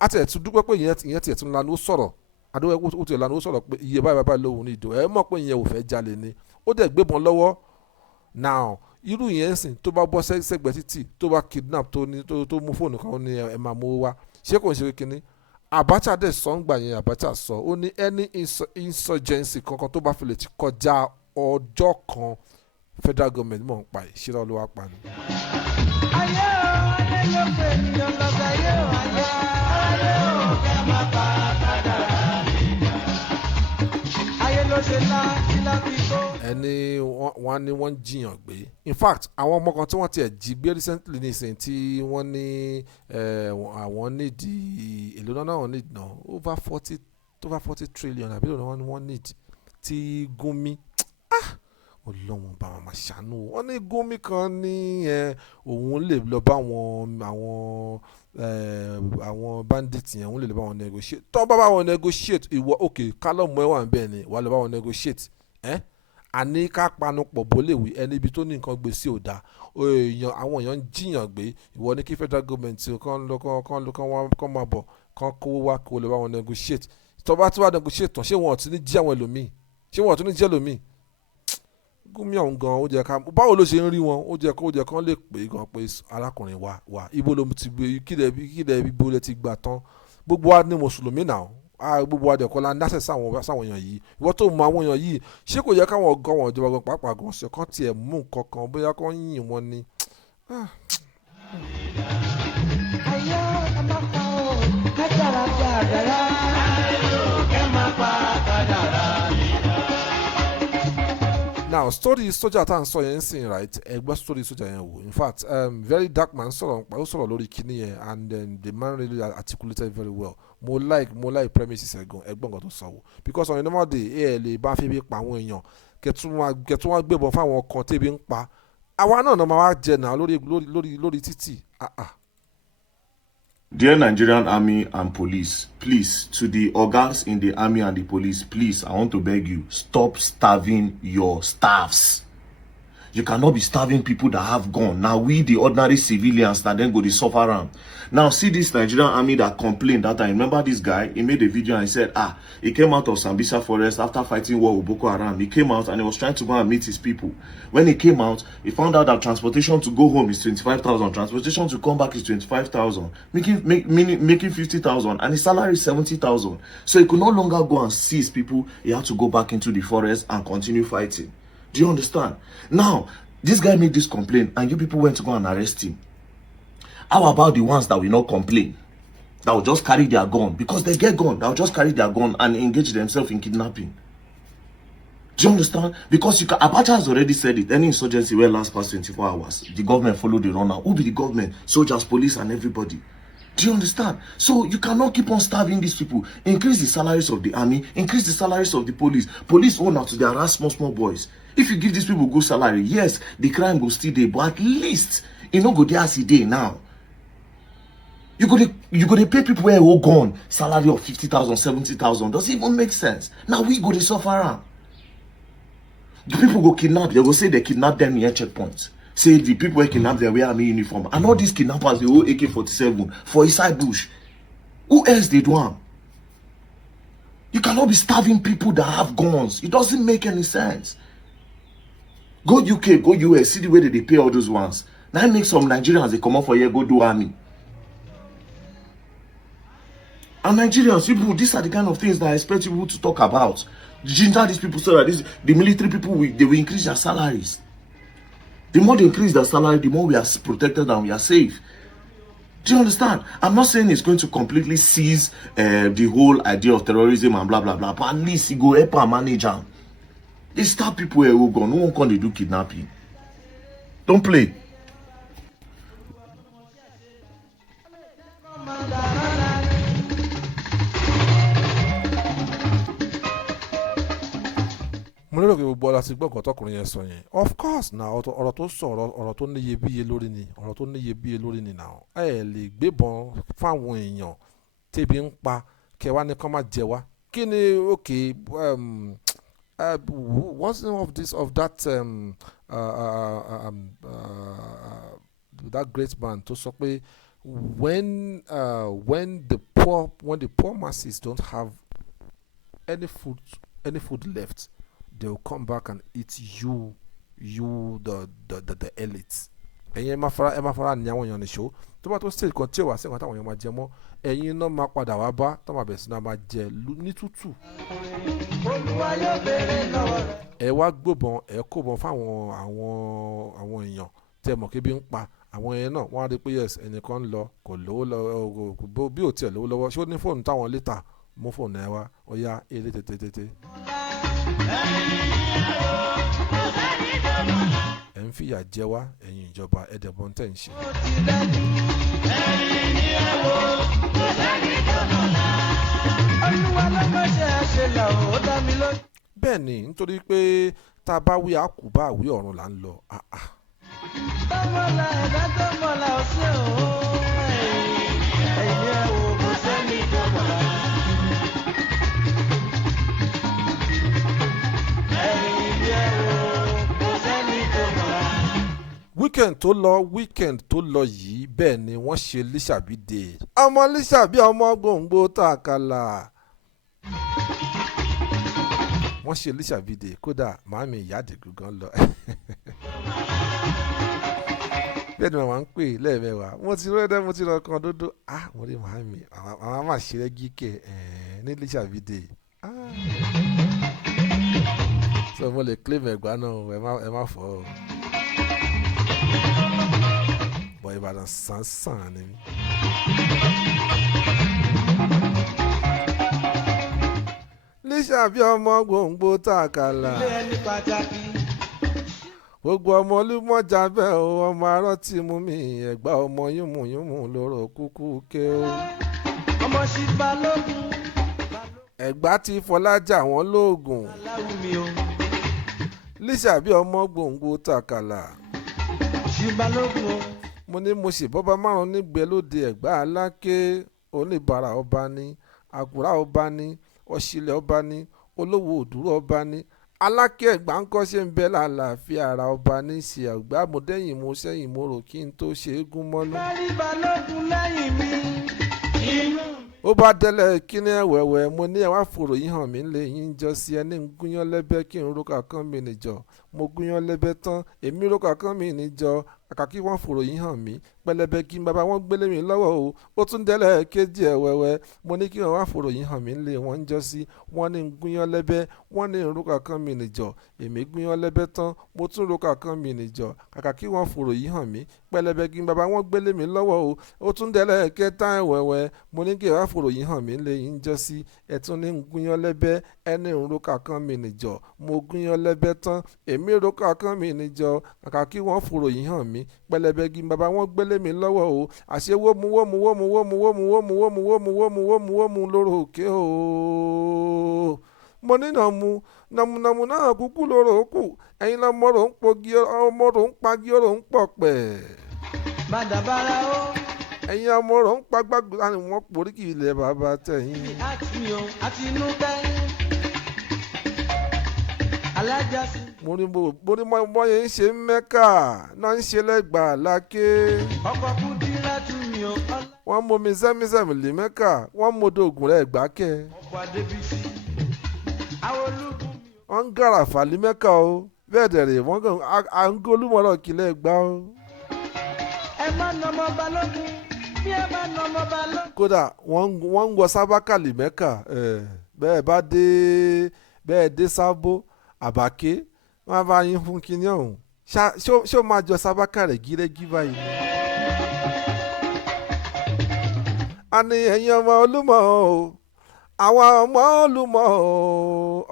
àtẹ̀ tún dúpẹ́ pé ìyẹn tiẹ̀ tún lanu sọ̀rọ̀ àdúgbò ó tiẹ̀ lanu sọ̀rọ̀ pé iye báyìí lóhun ní ìdò ẹ mọ̀ pé ìyẹn ò fẹ́ jalè ni ó dẹ̀ gbébọn lọ́wọ́ now irú yẹn ń sìn tó bá bọ́ sẹ́gbẹ̀ẹ́ títì tó bá kidnap tó mú fóònù kan ó ní ẹ máa mú wá ṣé kò ń ṣe kíní Abacha dẹ̀ sọ ń gbà yẹn Abacha sọ ó ní any insurgency kankan tó bá fi lè ti kọjá ọjọ́ kan federal government mọ̀ ń pa ìṣirò olúwa pa ni. ayé o ayé ló pè ní ọlọ́gbà ayé o ayé o kẹ́ máa bá kádàrá nìyà ayé ló ṣe láti tó. ẹni wọ́n ní wọ́n jiyàn gbé in fact àwọn ọmọ kan tí wọ́n tiẹ̀ jí gbé recently nísìnyí tí wọ́n ní àwọn nídìí èlò náà wọ́n nídìí náà over 40 trillion àbí lónìí wọ́n need tí Gumi Ọlọ́run bá wọn máa ṣàánú wọ́n ní Gumi kan ní òun lè lọ bá àwọn bandits yẹn òun lè lọ bá wọn negotiate tó bá wọn negotiate ìwọ òkè kálọ̀mù ẹ̀ wà ń bẹ̀ ni wà lọ bá wọn negotiate àní ká panupọ̀ bólèwé ẹni ibi tó ní nǹkan gbé sí òdà àwọn èèyàn ń jiyàn gbé ìwọ ní kí federal government kàn máa bọ̀ kàn kówó wá kó lè bá wọn negotiate tó bá tí wàá negotiate tán ṣé wọn ò tún ní jí àwọn ẹlòmíì ṣé wọn ò tún ní jí ẹlòmíì Gumi ọ̀hún gan ó jẹ́ ká báwo ló ṣe ń rí wọn ó jẹ́ kán lè pè é gan pé arákùnrin wa ibo ló ti gbé kílẹ̀ ibo lẹ ti gbà tán gbogbo wa ní mùsùlùmí náà gbogbo wa dẹ̀kọ́ la náṣẹ̀ sáwọn èèyàn yìí ìwọ tó mọ àwọn èèyàn yìí ṣé kò yẹ káwọn ọgọ́ wọn ìjọba gan pàápàá gan ṣe kán tiẹ̀ mú nǹkan kan bóyá kán yìn wọn ni. ayé ẹ má pa o kádàrá kádàrá ẹ má pa kádàrá. Now story sójà tá à ń sọ yẹn ń sìn right ẹgbẹ́ story sójà yẹn wò in fact very dark man sọ̀rọ̀ lórí kíní yẹn and the man really articulated very well mo like premises ẹ̀gbọ́n nǹkan tó sọ wò because on a normal day lè bá fi bí pa àwọn èèyàn kẹtù wọn gbébọn fáwọn kan tẹ́bi ń pa àwa náà máa wá jẹ náà lórí títì. Dear Nigerian Army and Police, please, to the organs in the Army and the Police, please, I want to beg you, stop starving your staffs. You cannot be starving people that have gone. Now we, the ordinary civilians, that then go to suffer around. Now see this Nigerian Army that complained that I remember this guy, he made a video and he said, he came out of Sambisa forest after fighting war with Boko Haram. He came out and he was trying to go and meet his people. When he came out, he found out that transportation to go home is 25,000. Transportation to come back is 25,000, making 50,000, and his salary is 70,000. So he could no longer go and see his people. He had to go back into the forest and continue fighting. Do you understand? Now, this guy made this complaint and you people went to go and arrest him. How about the ones that will not complain? That will just carry their gun. Because they get gun, that will just carry their gun and engage themselves in kidnapping. Do you understand? Because Abacha has already said it. Any insurgency will last past 24 hours. The government follow the runner. Who be the government? Soldiers, police, and everybody. Do you understand? So you cannot keep on starving these people. Increase the salaries of the army. Increase the salaries of the police. Police own out to their harass small boys. If you give these people good salary, yes, the crime will still there, but at least you no go there as a day now. You go to pay people where who gone salary of 50,000, 70,000. Does it even make sense? Now we go to suffer around. The people go kidnap. They go say they kidnap them near checkpoints. Say the people who kidnap them wear army uniform. And all these kidnappers they hold AK-47 for inside bush. Who else they do am? You cannot be starving people that have guns. It doesn't make any sense. Go UK, go US, see the way that they pay all those ones. Now make some Nigerians they come out for here go do army. And Nigerians, people, these are the kind of things that I expect people to talk about. Ginger these people so that the military people they will increase their salaries. The more they increase their salary, the more we are protected and we are safe. Do you understand? I'm not saying it's going to completely seize the whole idea of terrorism and blah blah blah, but at least it go help and manage them. They start people who go, no one can they do kidnapping. Don't play. mo lérò pé gbogbo ọ̀la ti gbọ́ nǹkan tọkùnrin yẹn sọ yẹn of course na ọ̀rọ̀ tó sọ ọ̀rọ̀ tó níyebíye lórí ni ọ̀rọ̀ tó níyebíye lórí ni náà ẹ lè gbébọn fáwọn èèyàn tẹ́bi ń pa kẹwàá ní kán má jẹ wá kí ni okay what's the name of this of that that great man tó sọ pé when the poor masses don't have any food left, they will come back and eat you the elites. ẹ̀yin ẹ máa fara ní àwọn èèyàn nìṣó tó bá tó stage kan tí ò wá sí nǹkan táwọn èèyàn máa jẹ mọ́ ẹ̀yin náà máa padà wá bá tó máa bẹ̀rẹ̀ sí náà máa jẹ ní tútù. ẹ wá gbóbọn ẹ kóbọn fáwọn àwọn èèyàn tí ẹ mọ̀ kébi ń pa àwọn èèyàn náà wọ́n á rí pé yes ẹnìkan ń lọ kò lówó lọ́wọ́ bí ò tiẹ̀ lówó lọ́wọ́ ṣé ó ní fóònù táwọn létà mú fóònù ẹ wá ó yá eré tètè. ẹ ń fìyà jẹ wá ẹ̀yin ìjọba ẹ̀dẹ̀bọ̀n tẹ̀ ń ṣe. bẹ́ẹ̀ ni nítorí pé tá a bá wí àkùbá àwí ọ̀run là ń lọ. tọ́mọ̀lá ẹ̀dá tọ́mọ̀lá ọ̀sẹ̀ òun ẹ̀yìn ẹ̀ wò kò sẹ́ni tọ́mọ̀lá. weekend tó lọ yìí bẹ́ẹ̀ ni wọ́n ṣe Lísàbí Day ọmọ Lísàbí ọmọ gbòǹgbò tàkàlà wọ́n ṣe Lísàbídé kódà màámi ìyá àdìgún gan lọ. bẹ́ẹ̀ ni màmá ń pè lẹ́ẹ̀mẹ́wàá mo ti rẹ́dẹ́ mo ti rọ kan dódó mo rí màámi àwọn máa ṣe rẹ́gí kẹ̀ ní Lísàbídé. So mo lè claim ẹ̀gbá náà ẹ má fọ́ ọ. bọ̀ Ìbàdàn sàn ni mí. Lísàbí ọmọ gbòǹgbò tàkàlà. ilé ẹni pàtàkì. gbogbo ọmọ olúmọjà bẹ́ẹ̀ o ọmọ arọ́ tí mú mi ẹ̀gbá ọmọ yúnmùyúnmù lóró kúkú ké o. ọmọ sí balógun. ẹ̀gbá ti Fọlájà wọn lóògùn. aláwùmí o. Lísàbí ọmọ gbòǹgbò tàkàlà. sí balógun o. mo ní mo sì bọ́ba márùn-ún nígbẹ́ lóde Ẹ̀gbá Aláké oníbàárà ọba ní àkùrá ọba ní ọ̀ṣìlẹ̀ ọba ní olówó òdúró ọba ní Aláké Ẹ̀gbá ńkọ́ ṣe ń bẹ lálàáfíà ara ọba ní ṣe àgbà mo dẹ́yìn mo sẹ́yìn mo rò kí n tó ṣe é gún mọ́nú. kárí balógun lẹ́yìn mi. inú. ó bá délẹ̀ kíní ẹ̀wẹ̀wẹ̀ mo ní ẹ wá fòrò yín hàn mí lè yín jọ sí ẹni ń gúnyán lẹ́bẹ́ kí n rókà kán mi nìjọ mo gúnyán lẹ́bẹ́ tán èmi rókà kán mi nìjọ kàkà kí wọ́n fòrò yín hàn mí pẹlẹbẹ kí n bàbá wọn gbélé mi lọ́wọ́ o ó tún délẹ̀ kejì ẹ̀wẹ̀wẹ̀ mo ní kí wọ́n wá fòrò yín hàn mí lè wọ́n jọ sí wọ́n ní ń gúnyán lẹ́bẹ́ wọ́n ní ń rókà kán mi nìjọ èmi gúnyán lẹ́bẹ́ tán mo tún rókà kán mi nìjọ kàkà kí wọ́n fòrò yín hàn mí pẹlẹbẹ kí n bàbá wọn gbélé mi lọ́wọ́ o ó tún délẹ̀ kẹta ẹ̀wẹ̀wẹ̀ mo ní kí wọ́n wá fòrò yín hàn mí lè yín jọ sí ẹ̀tún ní ń gúnyán lẹ́bẹ́ ẹni ń rókà kán mi nìjọ mo gúnyán lẹ́bẹ́ tán èmi rókà kán mi nìjọ kàkà kí wọ́n fòrò yín hàn mí pẹlẹbẹ kí n bàbá wọn gbélé mi lọ́wọ́ o àṣẹ wómú lóró òkè o mo ní nàmú náà kúkú lóró òkú ẹ̀yin lọ́mọ́rò ń pogi ọmọrò ń pagi ọ̀rọ̀ ń pọ̀ pẹ̀. bàdàbàrà o. ẹ̀yin ọmọrò ń pagbágbá ni wọ́n porí kì í lẹ̀ bàbá tẹ̀yìn. àti inú bẹ́ẹ̀ alájà sí. mo ní bọ́yẹ̀ ń ṣe Mẹ́kà náà ń ṣe lẹ́gbàá Aláké. ọkọ̀ kún díra tún mi o. wọ́n mú mi sẹ́mísẹ́mì lé Mẹ́kà wọ́n mú odògùn rẹ̀ gbá kẹ́. ọkọ̀ adébísí àwọn ológun mi o. wọ́n ń gàràfà lé Mẹ́kà o bẹ́ẹ̀ dẹ̀rẹ̀ wọ́n kàn à ń gólúmọ̀rọ̀ kílẹ̀ gbá o. ẹ má nọmọ balógun bí ẹ má nọmọ balógun. kódà wọ́n ń wọ sábàkà lé Mẹ́kà bẹ́ẹ̀ dé Sábó Àbáké wọ́n bá yín fún kinní ọ̀hún ṣé ó máa jọ sábàkà rẹ̀ gírẹ́gí báyìí. a ní ẹ̀yin ọmọ Olúmọ o àwa ọmọ Olúmọ o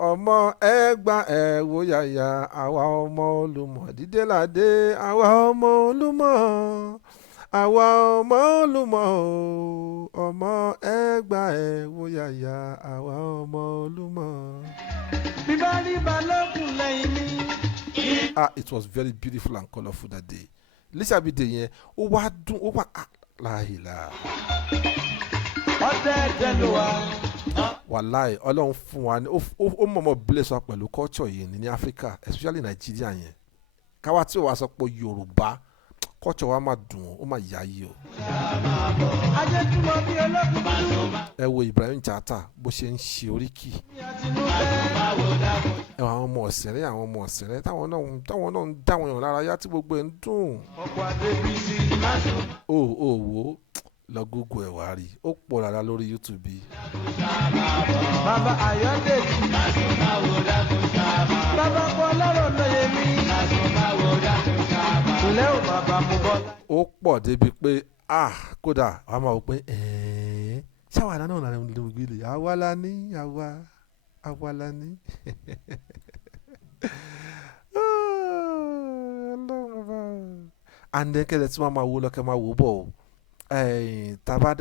ọmọ Ẹ̀gbá ẹ̀wò yàyà àwa ọmọ Olúmọ dídéládé àwa ọmọ Olúmọ àwa ọmọ Olúmọ o ọmọ Ẹ̀gbá ẹ̀wò yàyà àwa ọmọ Olúmọ. bíbá rí balógun lẹ́yìn mi. It was very beautiful and colourful that day. Lísàbídé yẹn ó wá dùn ó wá láìla. ọdẹ ẹdẹ ló wà. wàláì Ọlọ́run fún wa ó mọ̀mọ́ bless wa pẹ̀lú culture yìí ní Africa especially Nigeria yẹn káwá tí ó wàá sọ pé Yorùbá culture wa máa dùn ó máa yá yìí o. ajẹ́túmọ̀ bí ológun dúdú. ẹ wo Ibrahim Chatta bó ṣe ń ṣe oríkì. ẹ wọ àwọn ọmọ ọ̀sẹ̀rẹ̀ táwọn náà ń dáwọn èèyàn lára yá tí gbogbo ẹ̀ ń dùn. ọkọ̀ adébísí. wo lọ Google ẹ̀ wá rí ó pọ̀ rárá lórí YouTube bí. bàbá Ayọ̀dèjì. bàbá kọ́ lọ́rọ̀ lóye mi. ilé ò bàbá mú bọ́lá. ó pọ̀ débi pé kódà wàá máa wò pé ṣáwa náà náà lè gbélé àwa la ní. àndẹ́kẹ́lẹ́ tí wọ́n máa wo lọ́kẹ́ máa wò bọ̀ o tábà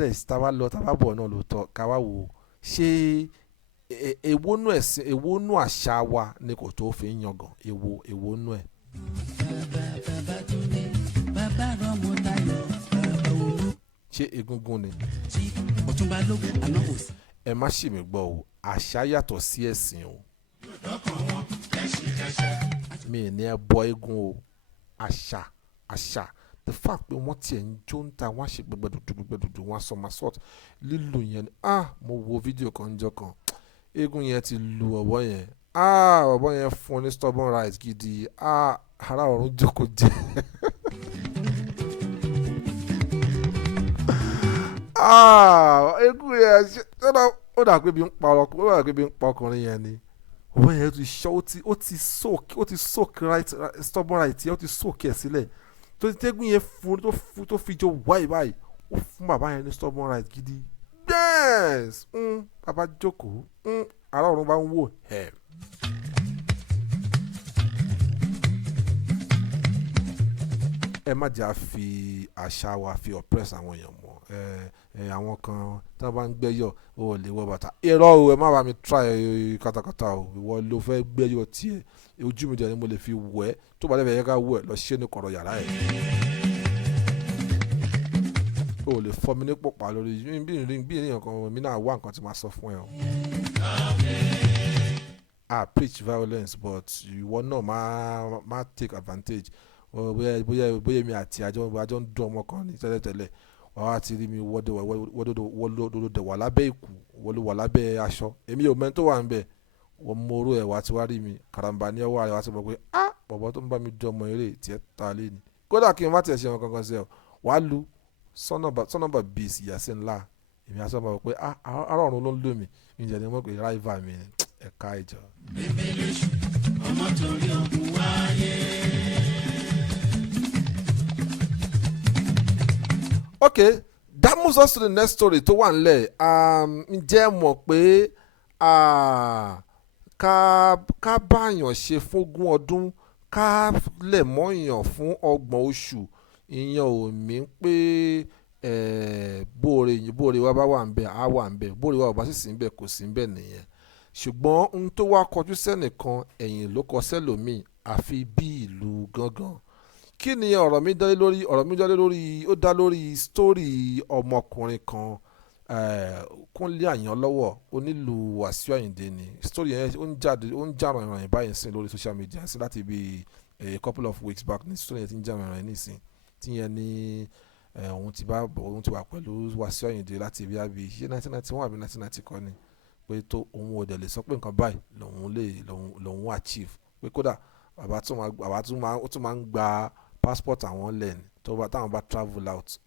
bọ̀ náà lóòótọ́ káwá wò ṣé èwo nú àṣà wa ni kò tó fi ń yangàn èwo nú ẹ̀. ṣé egungun ni. ẹ má ṣì mí gbọ́ o àṣà yàtọ̀ sí ẹ̀sìn o. mi ì ní ẹ bọ eégún o àṣà the fact pé wọ́n tiẹ̀ ń jó ń ta wọ́n á ṣe gbẹgbẹdùdù wọ́n á sọ masọ́ọ̀tì lílù yẹn ni mo wo fídíò kan jọ kan eégún yẹn ti lu ọwọ́ yẹn ọ̀bọ yẹn fún ní stubborn right gidi ara ọ̀run jókòó jẹ́ egun yẹn ó dà pé bí ń pa ọkùnrin yẹn ni ọ̀bọ yẹn ti ṣọ́ ó ti soak right stubborn right yẹn ó ti soak ẹ̀ sílẹ̀ tó ti tẹ́gùn yẹn fún tó fi jọ wáyé báyìí ó fún bàbá yẹn ní stubborn right gidi yes bàbá jókòó ara ọ̀run bá ń wò ẹ̀. ẹ má jà fi àṣà wa fi oppress àwọn èèyàn mọ́ àwọn kan tí wọ́n bá ń gbẹ́yọ̀ ó lè wọ bàtà irọ́ o ẹ má bá mi try katakata o ìwọ ló fẹ́ gbẹ́yọ̀ tiẹ̀ ojú mi dẹ̀ ni mo lè fi wẹ̀ ẹ́ tó bá dẹ̀ yẹ ká wẹ̀ lọ ṣé ní kọ̀rọ̀ yàrá ẹ̀ o lè fọ́ mi ní pọ̀pá lórí bí ènìyàn kan mi náà wá nǹkan tí màá sọ fún ẹ o. Preach violence but ìwọ náà má take advantage bóyá mi àti àjọ ń dún ọmọ kan ní tẹ́lẹ̀tẹ́lẹ̀ wàá ti rí mi wọ́dọ̀ wà lábẹ́ ìkù wà lábẹ́ aṣọ èmi ò mẹ́ni tó wà ń bẹ̀ wọ́n mọ̀ọ́rọ̀ ẹ̀ wá ti wá rí mi karambà ní ọwọ́ rẹ̀ wá ti mọ̀ pé bọ̀bọ̀ tó ń bá mi dún ọmọ eré tiẹ̀ ta lé ni kódà kí n má tiẹ̀ ṣe wọn kankan sí ẹ wàá lu sọ́nàbà bíìs ìyàsí ńlá èmi àti ọmọ pé ara ọ̀run ló ń lò mí ìjẹ́ ni wọ́n pè ráìvà mi ẹ̀ka ìjọ. ọmọ torí ogun wáyé. Okay, that moves us to the next story tó wà nílẹ̀ ǹjẹ́ mọ̀ pé ká báyàn ṣe fógún ọdún ká lẹ̀ mọ́yàn fún 30 oṣù ìyẹn ò mí pé bóore wa bá wà ń bẹ̀ á wà ń bẹ̀ bóore wa ò bá sì sí ń bẹ̀ kò sí ń bẹ̀ nìyẹn ṣùgbọ́n ohun tó wá kọjú sẹ́nìkan ẹ̀yìn ló kọ sẹ́lòmíì àfi bí ìlú gángan kí ni ọ̀rọ̀ mi dá lórí ó dá lórí sítórì ọmọkùnrin kan Kúnlé Àyànlọ́wọ́ onílù Wàsíù Àyìndé ni sítórì yẹn ó ń jà ràn báyìí sí lórí social media sí láti bí a couple of weeks back ní sítórì yẹn ti ń jà ràn nísìn tí yẹn ní òun ti wà pẹ̀lú Wàsíù Àyìndé láti bí àbí ṣé 1991 àbí 1990 kọ́ ni pé tó òun ò dẹ̀ lè sọ pé nǹkan báyìí lòun achieve pé kódà bàbá tún máa ń gba passport àwọn lẹ́ni táwọn bá travel out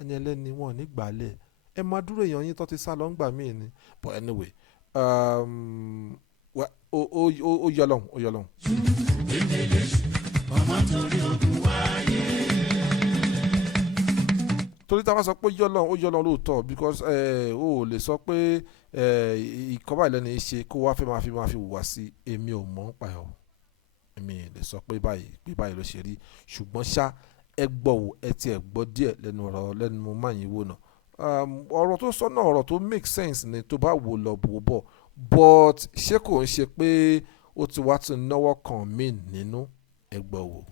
ẹni ẹlẹ́ni wọn ní gbàlẹ̀ ẹ máa dúró èèyàn yín tó ti sá lọ ń gbà míì ni but anyway ó yọ lọ́hùn. torí táwọn sọ pé ó yọ lọ́hùn lóòótọ́ because ó lè sọ pé ìkọ́bà ìlẹ́ni ṣe kó wá fẹ́ máa fi wùwá sí èmi ò mọ̀ ń pa ẹ̀ o èmi lè sọ pé báyìí ló ṣe rí ṣùgbọ́n ṣá ẹ gbọ́ wò ẹ tiẹ̀ gbọ́ díẹ̀ lẹ́nu máa yín wò náà ọ̀rọ̀ tó sọ náà ọ̀rọ̀ tó make sense ni tó bá wò lọ wò bọ̀ but ṣé kò ń ṣe pé ó ti wá tún náwó kan mí nínú ẹ gbọ́ wò.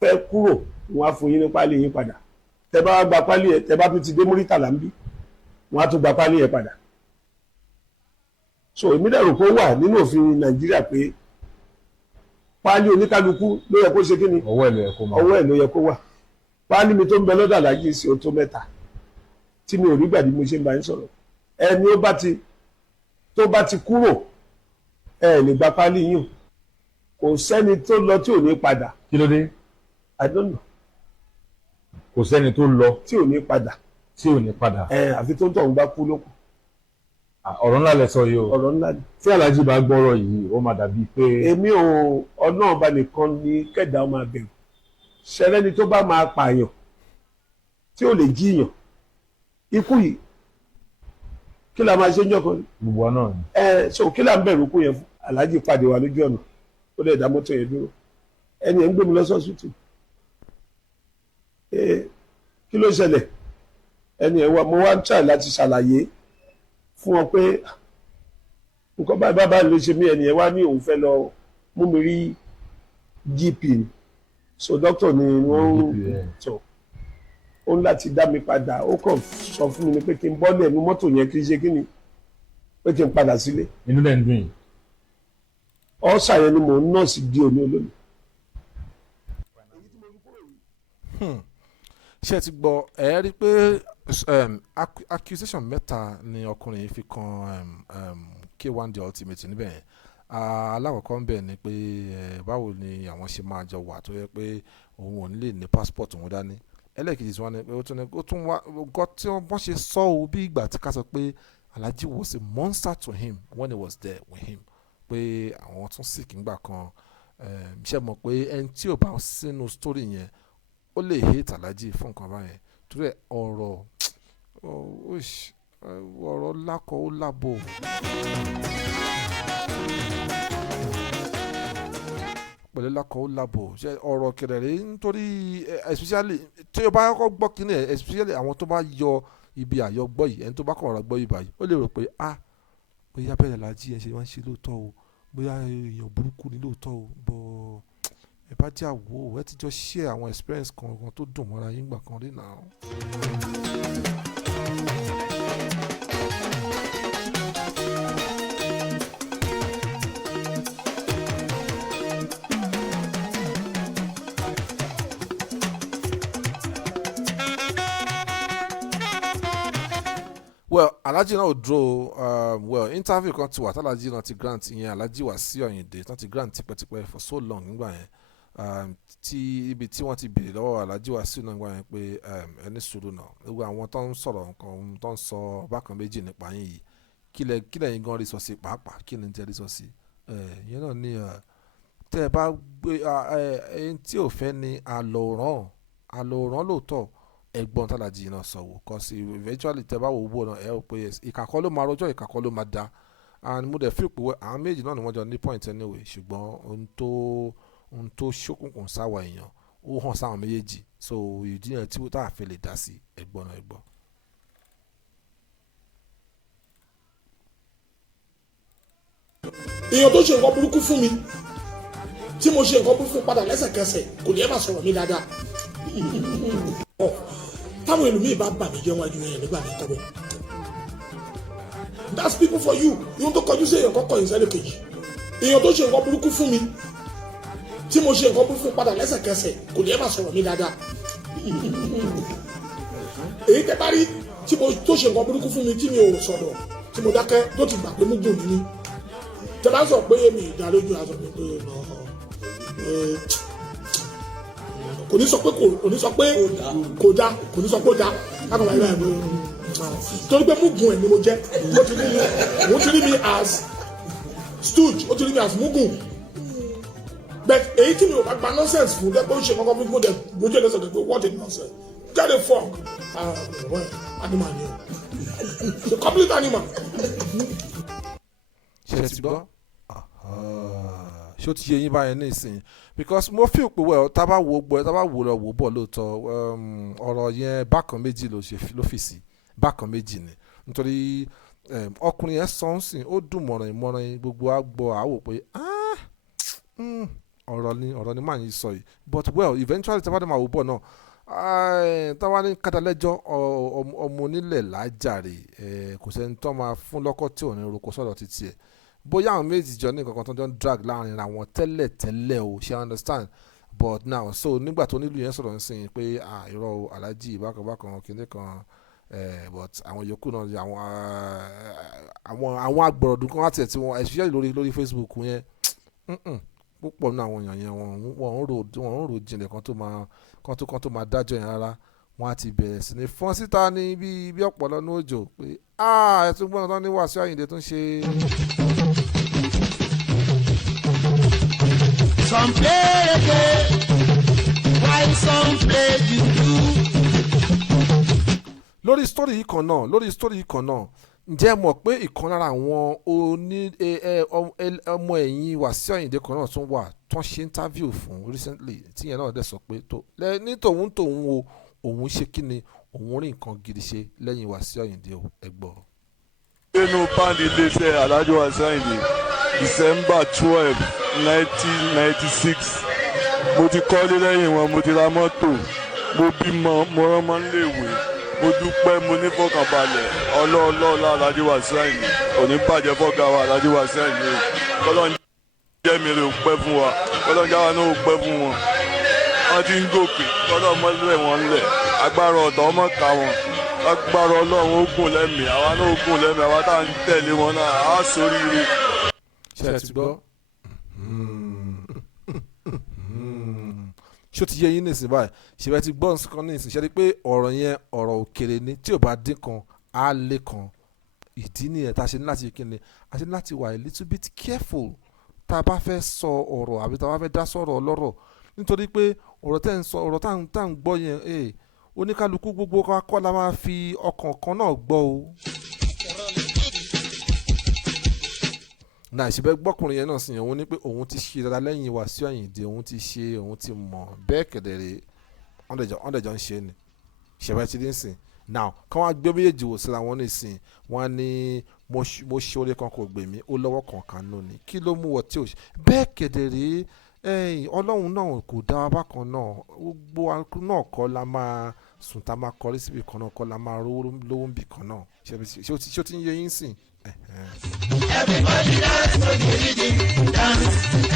fẹ́ kúrò wọ́n á fún yín ní pálí yín padà tẹ bá gba pálí yẹn tẹ bá tún ti dé Múrítàlá ń bí wọ́n á tún gba pálí yẹn padà. So èmi dẹ̀rù kó wà nínú òfin Nàìjíríà pé páálí oníkálukú ló yẹ kó ṣe kí ni ọwọ́ ẹ̀ ló yẹ kó wà páálí mi tó ń bẹ lọ́dọ̀ Aláàjì sí o tó 3 tí mi ò rí gbàdí mo ṣe ń bá yín sọ̀rọ̀ ẹni tó bá ti kúrò ẹ lè gba páálí yín kò sẹ́ni tó lọ tí ò ní padà. Kí ló dé? I don't know. Kò sẹ́ni tó lọ tí ò ní padà. Àfi tó ń tọ̀ ń bá kú lókun. Ọ̀rọ̀ ńlá lẹ sọ yìí o. Ọ̀rọ̀ ńlá ni. Tí Aláàjì bá gbọ́rọ̀ yìí ó máa dàbí pé. Èmi ò ọ̀nà ọba nìkan ní kẹ̀dá ọmọ abẹ̀rù ṣẹlẹ́ni tó bá máa pààyàn tí ò lè jíyàn ikú yìí kí la máa ṣe ń jọkọ ni. Gbogbo náà ni. So kí la ń bẹ̀rù kú yẹn fún Aláàjì pàdé wa lójú ọ̀nà ó dẹ̀ dá mọ́tò yẹn dúró ẹni ẹ̀ ń gbé mi lọ́sọ̀ọ́sùtù kí ló ṣẹlẹ̀ ẹni ẹ̀ mo wá ń try láti ṣàlàyé fún wọn pé nǹkan báyìí ló ṣe mí ẹni ẹ̀ wá ní òun fẹ́ lọ mú mi rí GP ni so doctor ni wọ́n ń tọ̀ ó ń láti dá mi padà ó kàn sọ fún mi pé kí n bọ́lẹ̀ ní mọ́tò yẹn kí n ṣe kí ni pé kí n padà sílé. inú lẹ́ ń dùn yìí. ọ̀sà yẹn ni mò ń nọ́ọ̀sì di òní olómi. ṣé ẹ ti gbọ́ ẹ rí i pé Accusation mẹ́ta ni ọkùnrin yìí fi kan K1 The Ultimate níbẹ̀ yẹn. Alákọ̀ọ́kọ́ ń bẹ̀ ni pé báwo ni àwọn ṣe máa jọ wà tó yẹ pé òun ò ní lè ní passport òun dání. Ẹlẹ́ẹ̀kejì tí wọ́n ní pé ó tún wá nǹkan tí wọ́n ṣe sọ ọ́ bí ìgbà tí ká sọ pé Alhaji was a monster to him when he was there with him, pé àwọn tún sick nígbà kan. Ṣe mọ̀ pé ẹni tí ò bá sínú story yẹn ó lè hate Alhaji fún nǹkan báyẹn torí ọ̀rọ̀ lákọ̀ ó lábò. Pẹ̀lú lákọ̀ ó lábò ṣe ọ̀rọ̀ kẹrẹ̀rẹ̀ nítorí especially tí o bá kọ́kọ́ gbọ́ kínní ẹ̀ especially àwọn tó bá yọ ibi àyọgbọ́ yìí ẹni tó bá kọ̀ ọ̀rọ̀ gbọ́ yìí báyìí ó lè rò pé bóyá bẹ́ẹ̀ Alhaji ẹ̀ ṣe máa ń ṣe lóòótọ́ o bóyá èèyàn burúkú ni lóòótọ́ o bọ́ ẹ bá jà wò ẹ ti jọ share àwọn experience kan tó dùn mọ́ra yín gbà kan rí náà. Well, Alhaji náà ò dúró interview kan ti wà tí Alhaji náà ti grant ìyẹn Alhaji Wasiu Ayinde náà ti grant tipẹ́tipẹ́ for so long nígbà yẹn tí ibi tí wọ́n ti béèrè lọ́wọ́ Alhaji Wasiu náà nígbà yẹn pé ẹni sùúrù náà gbogbo àwọn tó ń sọ̀rọ̀ nǹkan tó ń sọ bákan méjì nípa yín yìí kí lẹ́yìn gan rí sọ sí pàápàá kí ni tẹ́ rí sọ sí ìyẹn náà ní tẹ́ ẹ bá gbé ẹni tí ò fẹ́ ni àlòrán lóòótọ́ ẹ̀gbọ́n tàlàjì náà sọ wò kọ sí eventually tẹ́ bá wò wò náà ẹ ò pé ìkàkọ́ ló máa rojọ́ ìkàkọ́ ló máa da and mo dẹ̀ feel pé àwọn méjì náà ni wọ́n jọ ní point anyway ṣùgbọ́n ohun tó ṣókùnkùn sáwà èèyàn ó hàn sáwọn méjèèjì so ìdí yẹn tí tá a fẹ́ lè dá sí ẹ̀gbọ́n náà ẹ̀gbọ́n. èèyàn tó ṣe nǹkan burúkú fún mi tí mo ṣe nǹkan burúkú fún padà lẹ́sẹ̀kẹsẹ̀ kò ní ẹ máa sọ̀rọ̀ mi dáadáa táwọn ẹlòmíì bá bà mí jẹ́ wájú yẹn nígbà mi tọ́wọ́ that's people for you ìwọ́n tó kọjú sí èèyàn kọ́kọ́ ìṣẹ́lẹ̀ kejì èèyàn tó ṣe nǹkan burúkú fún mi tí mo ṣe nǹkan burúkú fún padà lẹ́sẹ̀kẹsẹ̀ kò ní ẹ máa sọ̀rọ̀ mi dáadáa èyí tẹ́ bá rí tí mo tó ṣe nǹkan burúkú fún mi tí mi ò sọ̀rọ̀ tí mo dákẹ́ tó ti gbà pé mú gùn mi tẹ́ bá sọ pé èmi ìdá lójú aṣọ mi pé kò ní sọ pé kò dá kò ní sọ pé ó dá kákan wáyé báyìí torí pé mugun ẹ̀ ni mo jẹ́ ó ti rí mi as stooge ó ti rí mi as mugun but èyí tí mi ò bá gba nonsense fún dẹ́ pé ó ṣe kankan fún mi mo jẹ́ lẹ́sọ̀ pé what a nonsense get a fuck animal ni o the complete animal. ṣe ti gbọ́ ṣé ó ti yẹ yín báyẹn ní ìsìn because mo feel pé well tá bá wo lọ wò bọ̀ lóòótọ́ ọ̀rọ̀ yẹn bákan méjì ló fi sí bákan méjì ni nítorí ọkùnrin yẹn sọ ń sìn ó dùn mọ̀ràn gbogbo àgbọ̀ àwò pé ọ̀rọ̀ ni màá yín sọ yìí but well eventually tá bá dé máa wò bọ̀ náà táwa ní kádàlẹ́jọ́ ọmọ onílẹ̀ lájàre kò sẹ́ni tó máa fún lọ́kọ́ tí ò ní roko sọ̀rọ̀ títí ẹ̀ bóyá àwọn méjì jọ ní nǹkan kan tó jọ ń drag láàrin àwọn tẹ́lẹ̀ o ṣe understand but now so nígbà tó nílùú yẹn sọ̀rọ̀ ń sìn pé irọ́ Alhaji bákan kìnní kan but àwọn yòókù náà àwọn agbọ̀rọ̀dún kan láti ẹ̀ tí wọ́n especially lórí Facebook yẹn púpọ̀ nínú àwọn èèyàn yẹn wọ́n ń ro jinlẹ̀ kan tó máa dájọ́ yẹn rárá wọ́n á ti bẹ̀rẹ̀ sí ní fọ́n síta ní bí ọ̀pọ̀lọ́ ní òjò pé ẹ̀tún gbọ́n tán ní Wasiu Ayinde tó ń ṣe. Some play again, while some play juju. lórí story yìí kan náà ǹjẹ́ mọ̀ pé ìkan lára àwọn ọmọ ẹ̀yìn Wasiu Ayinde kan náà tún wà tó ń ṣe interview fún recently tíyẹn náà dẹ̀ sọ pé ní tòun o òun ṣe kí ni òun rí nǹkan gidi ṣe lẹ́yìn Wasiu Ayinde o ẹ gbọ́. nínú pàǹdì iléeṣẹ́ Alhaji Wasiu Ayinde December 12, 1996 mo ti kọ́lé lẹ́yìn wọn mo ti ra mọ́tò mo bímọ mo rán mọ́ níléèwé mo dúpẹ́ mo ní fọkànbalẹ̀ ọlọ́ọ̀lọ́ọ̀lá Alhaji Wasiu Ayinde òní bàjẹ́ fọ́gà wa Alhaji Wasiu Ayinde kọ́lọ́n jẹ́ mi rè ó pẹ́ fún wa kọ́lọ́n jáwa náà ó pẹ́ fún wọn wọ́n ti ń gòkè kọ́lọ́n mọ́lẹ̀ wọn lẹ̀ agbára ọ̀tọ̀ ọmọ ká wọn agbára ọlọ́run ó gùn lẹ́mìí àwa náà ó gùn lẹ́mìí àwa tá à ń tẹ̀lé wọn náà á sóríire. ṣé ẹ ti gbọ́ ṣé ó ti yé yín nísìnyí báyìí ṣé ẹ ti gbọ́ nǹkan nísìnyí ṣe é rí pé ọ̀rọ̀ yẹn ọ̀rọ̀ òkèrè ni tí ò bá dín kan á lé kan ìdí nìyẹn tá a ṣe ní láti kíni a ṣe ní láti wà a little bit careful tá a bá fẹ́ sọ ọ̀rọ̀ àbí tá a bá fẹ́ dá sọ̀rọ̀ ọlọ́rọ̀ nítorí pé ọ̀rọ̀ tẹ́ ń sọ ọ̀rọ̀ tá à ń gbọ́ yẹn oníkálukú gbogbo kọ́ la máa fi ọkàn kan náà gbọ́ o. náà ìṣẹ́bẹ́ gbọ́kùnrin yẹn náà sì yẹn òun ní pé òun ti ṣe dáadáa lẹ́yìn Wasiu Ayinde òun ti ṣe òun ti mọ̀ bẹ́ẹ̀ kẹ̀dẹ̀rẹ̀ ọ̀ndẹ̀jọ́ ń ṣe ni ìṣẹ́bẹ́ ti dín sìn now kí wọ́n á gbé méjèèjì wò síra wọn nísìn wọ́n ní mo ṣe oore kan kò gbè mí ó lọ́wọ́ kankan nù ni kí ló mú wọ tí ò ṣe bẹ́ẹ̀ kẹ̀dẹ̀rẹ̀ ọlọ́run náà kò dá wa bákan náà gbogbo náà kọ́ la máa sùn tá a máa kọrí síbi kan náà kọ́ la máa lówó níbi kan náà ṣé ó ti ń yé yín sìn. Everybody dance to the rhythm, dance.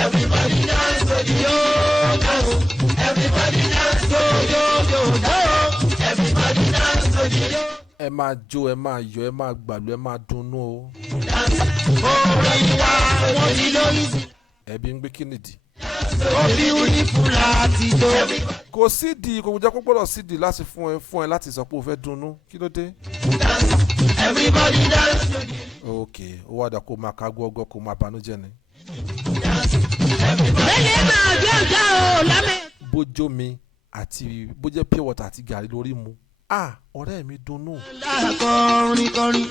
Everybody dance to the yo-yo. Everybody dance to yo-yo, everybody dance to the yo. ẹ máa jó ẹ máa yọ̀ ẹ máa gbàlú ẹ máa dunnú o. Orin wa wọ́n ti lórí sí. ẹbí ń gbé kí nìdí. Ó beautiful láti jó. kò sídìí kò jẹ́ kó gbọ́dọ̀ sídìí láti fún ẹ láti sọ pé o fẹ́ dunnú kí ló dé. Everybody dance to the. ok ó wá dà kó máa ká gbọ́gbọ́ kó máa banújẹ́ ni. Bẹ́ẹ̀ni máa jẹ́ ọjà o lámẹ́. bójó mi àti bójẹ́ pure water àti gàrí lórí mu ọ̀rẹ́ mi dunnú. Kọrin.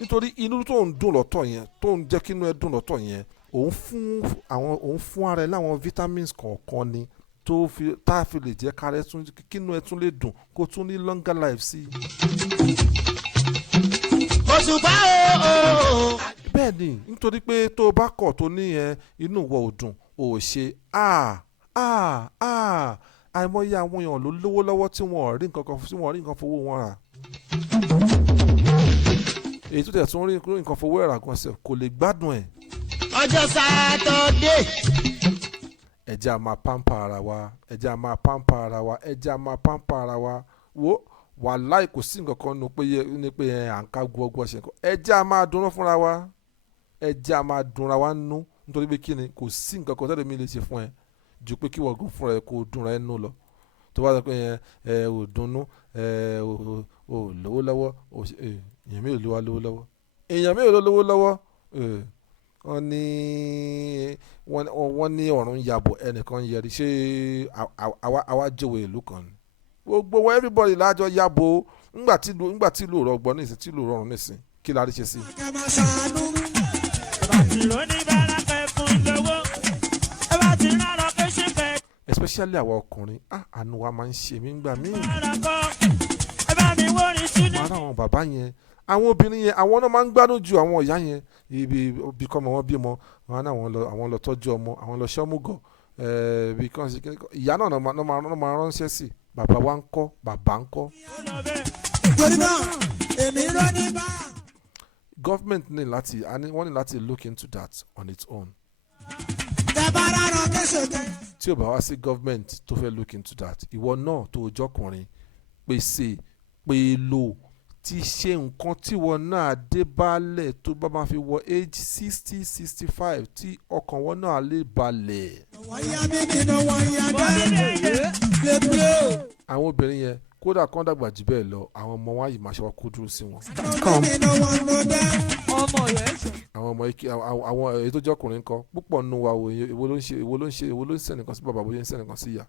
nítorí inú tó ń dùn lọ́tọ̀ yẹn tó ń jẹ́ kí inú ẹ dùn lọ́tọ̀ yẹn òun fún ara ẹ láwọn vitamins kọ̀ọ̀kan ni tá a fi lè jẹ́ kára kí inú ẹ tún lè dùn kó tún ní longer life sí. Òṣùpá o. bẹ́ẹ̀ ni nítorí pé tó o bá kọ̀ tó ní inú ìwọ ò dùn ò ṣe àìmọye àwọn èèyàn ló lówó lọ́wọ́ tí wọ́n rí nǹkan fowó wọn rà èyí tó tẹ̀ tún rí nǹkan fowó ẹ̀rà gan ṣe kò lè gbádùn ẹ̀. Ọjọ́ Sátọ́dé. ẹ jẹ́ a máa pampa ara wa ẹ jẹ́ a máa pampa ara wa ẹ jẹ́ a máa pampa ara wa wo wàláì kò sí nǹkan kan ní pé à ń ká gbọ́gbọ́ ṣe nǹkan ẹ jẹ́ a máa dunná fúnra wa ẹ jẹ́ a máa dunra wa nú nítorí pé kí ni kò sí nǹkan kan tẹ́lẹ̀ mi lè ṣe fún ẹ ju pé kí wọ́n gùn fúnra ẹ kó dunra ẹ nú lọ tó bá sọ pé ò dunnú ò lówó lọ́wọ́ èèyàn mélòó ló wá lówó lọ́wọ́ èèyàn mélòó ló lówó lọ́wọ́ wọ́n ní ọ̀run yabọ̀ ẹnìkan yẹri ṣé àwa jòwé ìlú kan ni gbogbo everybody lájọ yabo ńgbà tí ìlú rọgbọ nísìn tí ìlú rọrùn nísìn kí la rí ṣe sí. especially àwa ọkùnrin àánú wa máa ń ṣe mí ńgbà míì. wọ́n á àwọn bàbá yẹn àwọn obìnrin yẹn àwọn náà máa ń gbádùn ju àwọn ìyá yẹn ibi kọ́ ọmọ wọn bímọ wọn á àwọn lọ tọ́jú ọmọ àwọn lọ ṣọ́mùgọ̀ ìyá náà máa ránṣẹ́ sí bàbá wa ń kọ́ bàbá ń kọ́. Torí náà èmi rọ́ ní bá. Government wọ́n ní láti look into that on its own. tí o bá wá sí government tó fẹ́ look into that ìwọ náà tó jọkùnrin pèsè pèlò ti ṣe nǹkan tíwọ náà dé balẹ̀ tó bá máa fi wọ age 60-65 tí ọkàn wọn náà lè balẹ̀. àwọn obìnrin yẹn kódà kán dàgbà jù bẹ́ẹ̀ lọ àwọn ọmọ wọn yìí máa ṣe wá kó dúró sí wọn. àwọn ọmọ ike àwọn èyí tó jẹ́ ọkùnrin kan púpọ̀ nù wa èwo ló ń ṣe nìkan sí bàbá bóyá ń ṣe nìkan sí ìyá.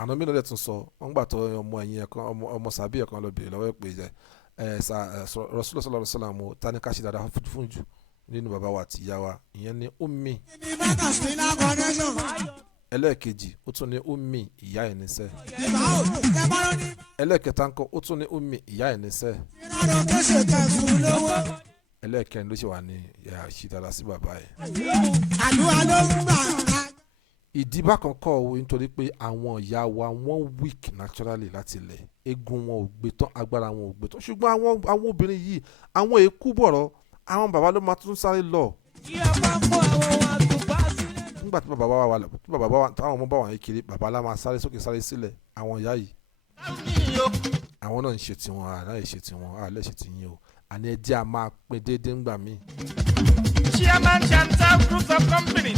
àná mi lọ́dẹ̀ tún sọ wọ́n gbà tó ọmọ ẹ̀yìn ẹ̀kan ọmọ sàbí ẹ̀kan lọ bèrè lọ́wọ́ ẹ̀ pé Rasulullah sallallahu alaihi wasallam ta ni ká ṣe dáadáa fún jù nínú bàbá wa àti ìyá wa ìyẹn ni ummi. ẹlẹ́ẹ̀kejì ó tún ní ummi ìyá ẹ̀ níṣẹ́. ẹlẹ́ẹ̀kẹta ńkọ́ ó tún ní ummi ìyá ẹ̀ níṣẹ́. ẹlẹ́ẹ̀kẹrin ló ṣe wà ní ṣe dáadáa sí bàbá ẹ̀. ìdí bákan kọ́ ọ nítorí pé àwọn ìyá wa wọ́n weak naturally láti ilẹ̀ egun wọn ò gbé tán agbára wọn ò gbé tán ṣùgbọ́n àwọn obìnrin yìí àwọn èkú bọ̀rọ̀ àwọn bàbá ló máa tún sáré lọ. nígbà tí bàbá wa táwọn ọmọ bá wà ní kiri bàbá lá máa sáré sókè sáré sílẹ̀ àwọn ìyá yìí àwọn náà ń ṣe tiwọn àná ìṣe tiwọn àlẹ́ ṣe tiyín o àní ẹjẹ́ a máa pín déédéé ńgbà míì. Chairman Chantal Group of Company.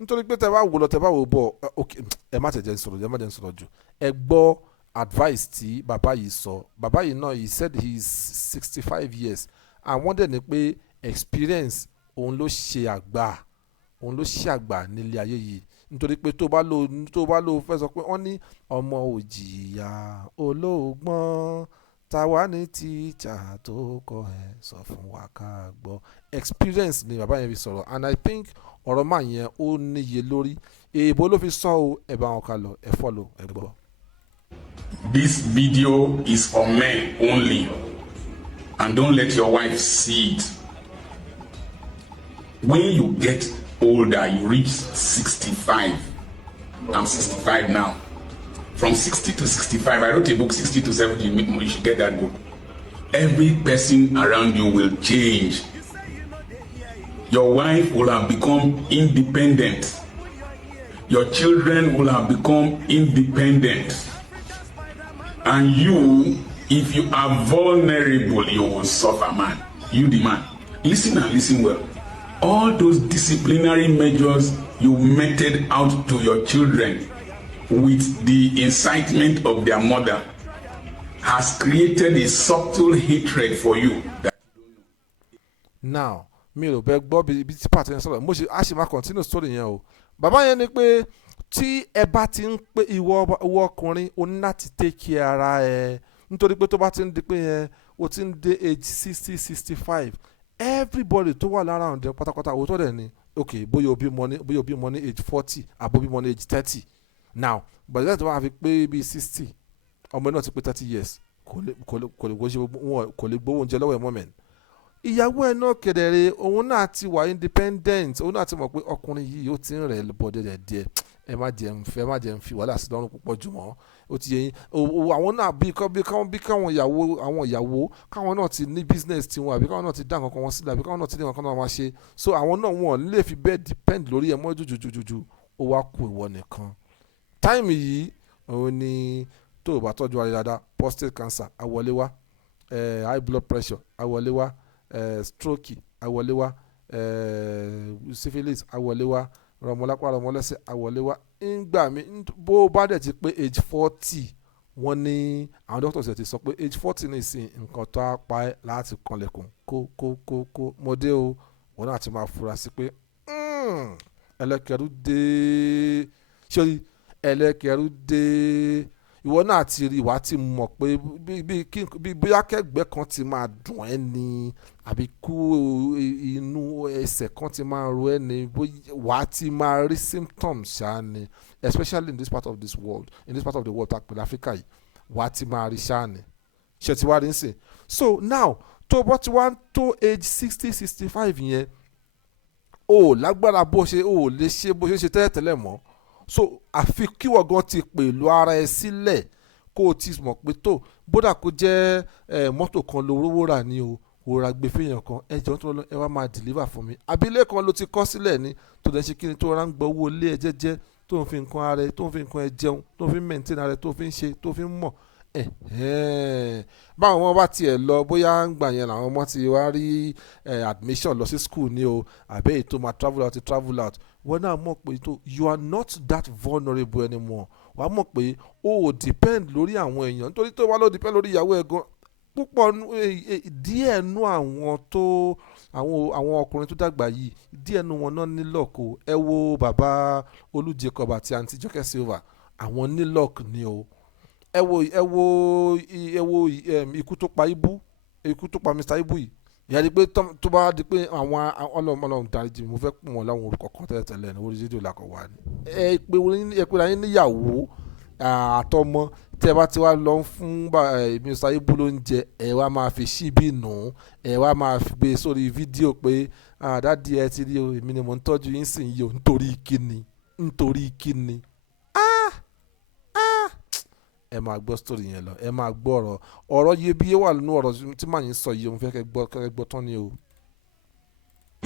nítorí pé tẹ bá wò lọ tẹ bá wò bọ̀ ẹ má tẹ̀jẹ̀ ń sọ̀rọ̀ jù ẹ gbọ́ advice tí bàbá yìí sọ bàbá yìí náà he said he is 65 years àwọn dẹ̀ ní pé experience òun ló ṣe àgbà nílé ayé yìí nítorí pé tó bá lò fẹ́ sọ pé wọ́n ní ọmọ òjìyà olóògbọ́n táwa ní tíjà tó kọ ẹ sọ fún wa ká gbọ́ experience ni bàbá yẹn fi sọ̀rọ̀ and I think ọ̀rọ̀ máa yẹn ó níye lórí èèbó ló fi sọ ọ́ ẹ bá wọn ká lọ ẹ follow ẹ gbọ́. This video is for men only, and don't let your wife see it. When you get older, you reach 65. I'm 65 now. From 60 to 65, I wrote a book, 60 to 70, you should get that book. Every person around you will change. Your wife will have become independent. Your children will have become independent. And you, if you are vulnerable, you will suffer, man. You the man. Listen and listen well. All those disciplinary measures you meted out to your children with the incitement of their mother has created a subtle hatred for you. Now, mi ò bẹ gbọ́ bí tí pàtó yẹn sọ̀rọ̀ mo ṣe a ṣe máa continue story yẹn o bàbá yẹn ni pé tí ẹ bá ti ń pé ìwọ ọkùnrin o ní láti take care ara ẹ nítorí pé tó bá ti ń di pé yẹn o ti ń dé age 60-65 everybody tó wà lára ọ̀dẹ pátápátá òótọ́ dẹ̀ ni ok bóyá o bímọ ní age 40 àbó bímọ ní age 30 now but that wọ́n á fi pé bíi 60 ọmọ náà ti pé 30 years kò lè gbowó oúnjẹ lọ́wọ́ ẹ̀ mọ́mẹ́ni ìyàwó ẹ̀ náà kedere òun náà ti wà independent òun náà ti mọ̀ pé ọkùnrin yìí ó ti ń rẹ̀ bọ̀ díẹ̀ ẹ má jẹ́ ń fi wàhálà sí lọ́rùn púpọ̀ jù mọ́ ó ti yẹ yín àwọn náà bí káwọn ìyàwó káwọn náà ti ní business tiwọn àbí káwọn náà ti dá nǹkan wọn sílẹ̀ àbí káwọn náà ti ní nǹkan náà máa ṣe so àwọn náà wọn lè fi bẹ́ẹ̀ depend lórí ẹ̀ mọ́ jùjùjùjù ó wá kó ìwọ nìkan táìmì yìí òun ni tó o bá tọ́jú ara dáadáa prostate cancer àwọlé wá high blood pressure àwọlé wá stroke àwọlé wá syphilis àwọlé wá rọmọlápá rọmọlẹ́sẹ̀ àwọlé wá ńgbà mi bó bá dẹ̀ ti pé age 40 wọ́n ní àwọn doctors ti sọ pé age 40 ní ìsìn nǹkan tó á pa ẹ́ láti kanlẹ̀kùn kó mọ́dé o wọ́n náà ti máa fura sí pé ẹlẹ́kẹ̀rú dé sórí ẹlẹ́kẹ̀rú dé ìwọ náà ti rí ìwà tí mọ̀ pé bí bóyá kẹ́gbẹ́ kan ti máa dùn ẹ́ ni àbí kú inú ẹsẹ̀ kan ti máa ro ẹ́ ni wàá ti máa rí symptoms ṣáá ni especially in this part of this world in this part of the world pẹ̀lú Africa yìí wàá ti máa rí ṣáá ni ṣe ti wá rí nsìn so now tó bọ́ ti wá tó age 60-65 yẹn o lágbára bó ṣe o lè ṣe bó ṣe tẹ́lẹ̀tẹ́lẹ̀ mọ́ so àfi kíwọ gan ti pèlú ara ẹ sílẹ̀ kó o ti mọ̀ pé tó bódà kó jẹ́ mọ́tò kan ló rówó rà ní o kò ra gbé fèèyàn kan ẹjọ́ tó lọ ẹ wá máa deliver fún mi abilé kan ló ti kọ́ sílẹ̀ ní tó dẹ̀ ṣe kí ni tó rà ń gbọ́ owó ilé ẹ jẹ́jẹ́ tó ń fi nǹkan ara ẹ tó ń fi nǹkan ẹ jẹun tó ń fi maintain ara ẹ tó fi ń ṣe tó fi ń mọ̀ báwọn ọmọ bá tiẹ̀ lọ bóyá ń gbà yẹn làwọn ọmọ ti wá rí admission lọ sí school ní o àbẹ́ èyí tó máa travel out wọ́n náà mọ̀ pé tó you are not that vulnerable anymore wàá mọ̀ pé o ò depend lórí àwọn èèyàn nítorí tó wá ló depend lórí ìyàwó ẹ̀ gan púpọ̀ díẹ̀ nú àwọn ọkùnrin tó dàgbà yìí díẹ̀ nú wọn náà ní luck o ẹ wo bàbá Olú Jacob àti àǹtí Jọkẹ́ Silva àwọn ní luck ni o ẹ wo ikú tó pa Mr. Ibu yìí ìyá di pé tó bá di pé àwọn ọlọ́run dáríjì mo fẹ́ pọ̀ wọ́n láwọn orúkọ kan tẹ́lẹ̀ ní orí rédíò làkọ̀ wá ní. ẹ pé ayé níyàwó àtọmọ tẹ́ bá ti wá lọ fún Mr. Ibu ló ń jẹ ẹ wá máa fi ṣíbí nù ẹ wá máa fi gbé sórí fídíò pé dádì ẹ ti rí o èmi ni mo ń tọ́jú yín sìn yìí o nítorí kíni. ẹ máa gbọ́ story yẹn lọ ẹ máa gbọ́ ọ̀rọ̀ iyebíye wà nínú ọ̀rọ̀ tí màá yín sọ yìí òun fẹ́ kẹ́ gbọ́ tán ni o.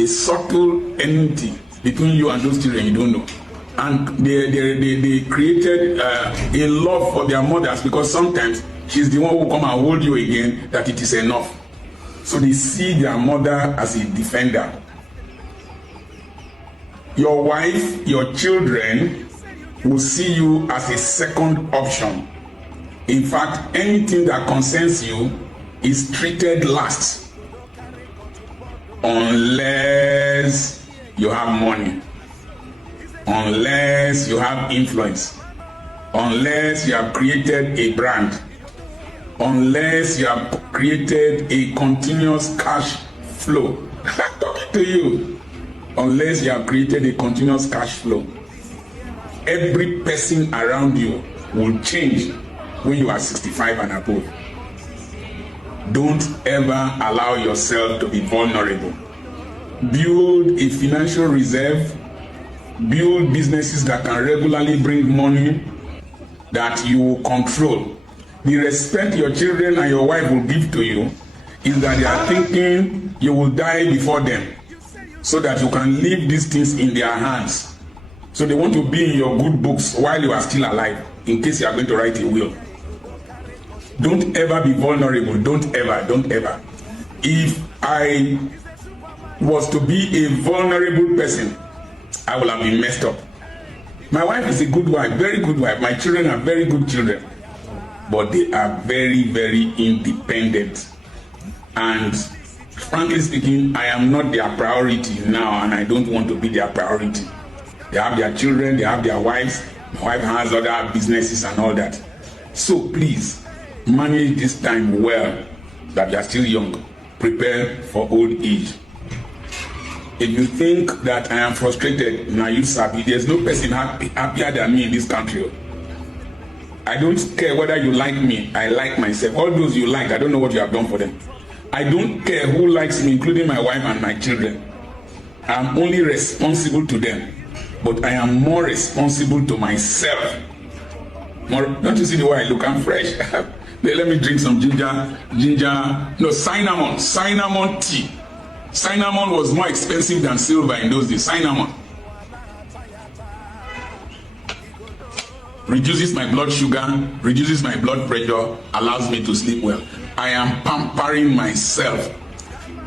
A subtle enmity between you and those children you don't know. And they created a love for their mothers, because sometimes she's the one who come and hold you again, that it is enough. So they see their mother as a defender. Your wife, your children will see you as a second option. In fact, anything that concerns you is treated last, unless you have money, unless you have influence, unless you have created a brand, unless you have created a continuous cash flow. I'm talking to you. Unless you have created a continuous cash flow, every person around you will change when you are 65 and above. Don't ever allow yourself to be vulnerable. Build a financial reserve. Build businesses that can regularly bring money that you will control. The respect your children and your wife will give to you is that they are thinking you will die before them, so that you can leave these things in their hands. So they want to be in your good books while you are still alive, in case you are going to write a will. Don't ever be vulnerable. Don't ever. If I was to be a vulnerable person, I would have been messed up. My wife is a good wife, very good wife. My children are very good children. But they are very, very independent. And frankly speaking, I am not their priority now, and I don't want to be their priority. They have their children, they have their wives. My wife has other businesses and all that. So please, manage this time well, that you are still young. Prepare for old age. If you think that I am frustrated, now you sabi, there's no person happier than me in this country. I don't care whether you like me, I like myself. All those you like, I don't know what you have done for them. I don't care who likes me, including my wife and my children. I'm only responsible to them, but I am more responsible to myself. Don't you see the way I look? I'm fresh. Let me drink some cinnamon tea. Cinnamon was more expensive than silver in those days. Cinnamon reduces my blood sugar, reduces my blood pressure, allows me to sleep well. I am pampering myself.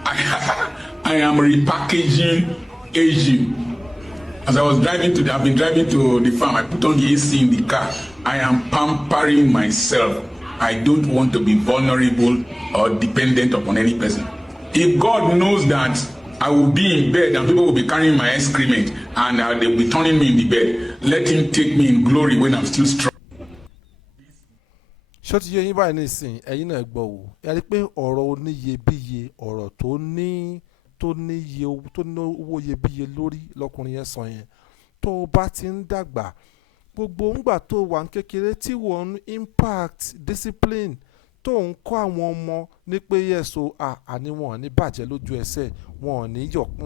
I am repackaging aging. As I've been driving to the farm, I put on the AC in the car. I am pampering myself. I don't want to be vulnerable or dependent upon any person. If God knows that I will be in bed and people will be carrying my excrement and they will be turning me in the bed, let him take me in glory when I'm still strong. ṣó ti yé yín báyìí nísìnyí ẹ̀yin náà gbọ́ wò ẹ rí i pé ọ̀rọ̀ oníyebíye ọ̀rọ̀ tó ní owó iyebíye lórí lọkùnrin yẹn sọ yẹn tó o bá ti ń dàgbà gbogbo ńgbà tó wà ń kékeré tí wọ́n impact discipline tó ń kọ́ àwọn ọmọ ní pé yẹ̀sọ àní wọn ní bàjẹ́ lójú ẹsẹ̀ wọn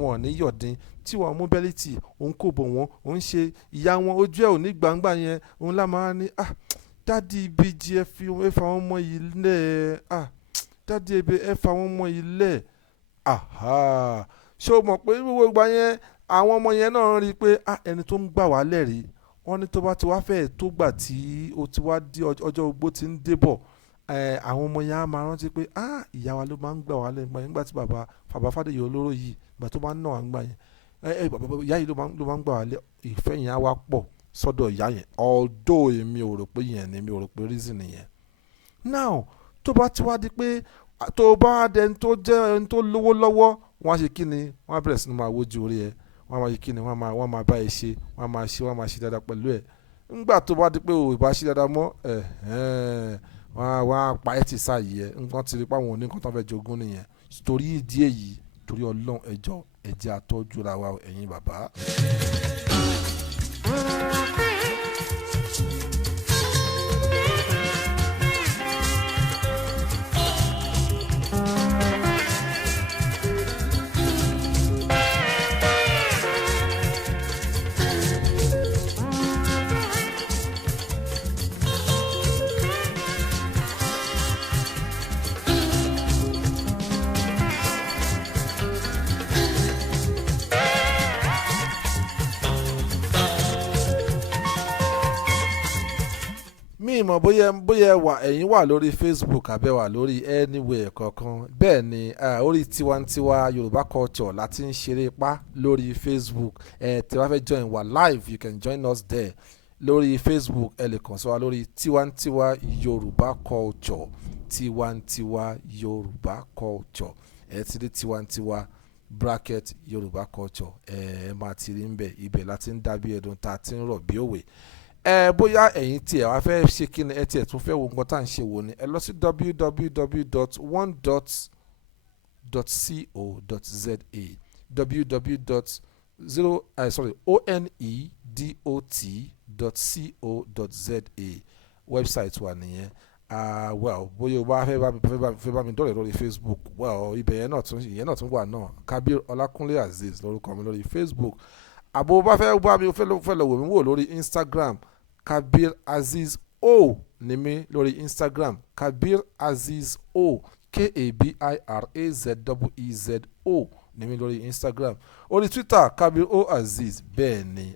ò ní yọ̀dín tí wọ́n mú bẹ́líìtì òun kò bò wọ́n òun ṣe ìyá wọn ojú ẹ̀ ò ní gbangba yẹn òun lá máa ní dádì ìbejì ẹ fa wọn ọmọ yìí lẹ̀ dádì ẹ fa wọn ọmọ yìí lẹ̀ ṣé o mọ̀ pé gbogbo ìgbà yẹn àwọn ọmọ yẹn náà rí i pé ẹni tó ń gbà wá lẹ́rìí wọ́n ní tó bá ti wá fẹ́ẹ̀ tó gbà tí ó ti wá dé ọjọ́ ogbó ti ń débọ̀ àwọn ọmọ yẹn á máa rántí pé ìyá wa ló máa ń gbà wá lẹ́yìn gbà yẹn nígbà tí bàbá Fádèyí olóró yìí ìgbà tó máa ń nà wá gbà yẹn ìyá yìí ló máa ń gbà wá lẹ́ ìfẹ́ yẹn á wá pọ̀ sọ́dọ̀ ìyá yẹn although èmi ò rò pé yẹn ni mi ò rò pé reason yẹn. Now tó bá ti wá di pé tó bá dẹni tó jẹ́ ẹni tó lówó lọ́wọ́ wọ́n á ṣe kí ni wọ́n á bẹ̀rẹ̀ sí ní máa wojú orí ẹ̀ wọ́n á máa ṣe kí ni wọ́n máa bá ẹ ṣe wọ́n á máa ṣe dáadáa pẹ̀lú ẹ̀ ńgbà tó bá di pé ò bá ṣe dáadáa mọ́ wọ́n á pa ẹ́ ti sáàyè ẹ̀ nǹkan ti rí pé àwọn oníkan tó fẹ́ jogún nìyẹn torí ìdí èyí torí Ọlọ́run ẹ̀jẹ̀ àtọ́jú ra wa ẹ̀yin bàbá. mi mọ̀ bóyá ẹ̀yin wà lórí Facebook àbẹ́ wà lórí anywhere kankan bẹ́ẹ̀ ni orí Tiwantiwa Yorùbá Culture láti ń ṣeré pa lórí Facebook tí wàá fẹ́ join wa live you can join us there lórí Facebook ẹ lè kàn sí wa lórí Tiwantiwa Yorùbá Culture Tiwantiwa Yorùbá Culture ẹ ti rí Tiwantiwa bracket Yorùbá Culture ẹ máa ti rí ń bẹ̀ ibẹ̀ láti ń dàbí ẹ̀dùn tá a ti ń rọ̀ bí òwe bóyá ẹ̀yin tí ẹ wá fẹ́ ṣe kí ni ẹ tiẹ̀ tún fẹ́ wo nǹkan tá à ń ṣe wò ni ẹ lọ sí www.onedot.co.za onedot.co.za website wa nìyẹn well bóyá o bá fẹ́ bá mi dọ̀rẹ́ lórí Facebook well ibẹ̀ yẹn náà tún wà náà Kabir Ọlákúnlé Azeez lórúkọ mi lórí Facebook àbò bá fẹ́ bá mi fẹ́ lọ wò mí wò lórí Instagram Kabir Azeez O ní mi lórí Instagram Kabir Azeez O KABIRAZEEZO ní mi lórí Instagram orí Twitter Kabir O Azeez bẹ́ẹ̀ ni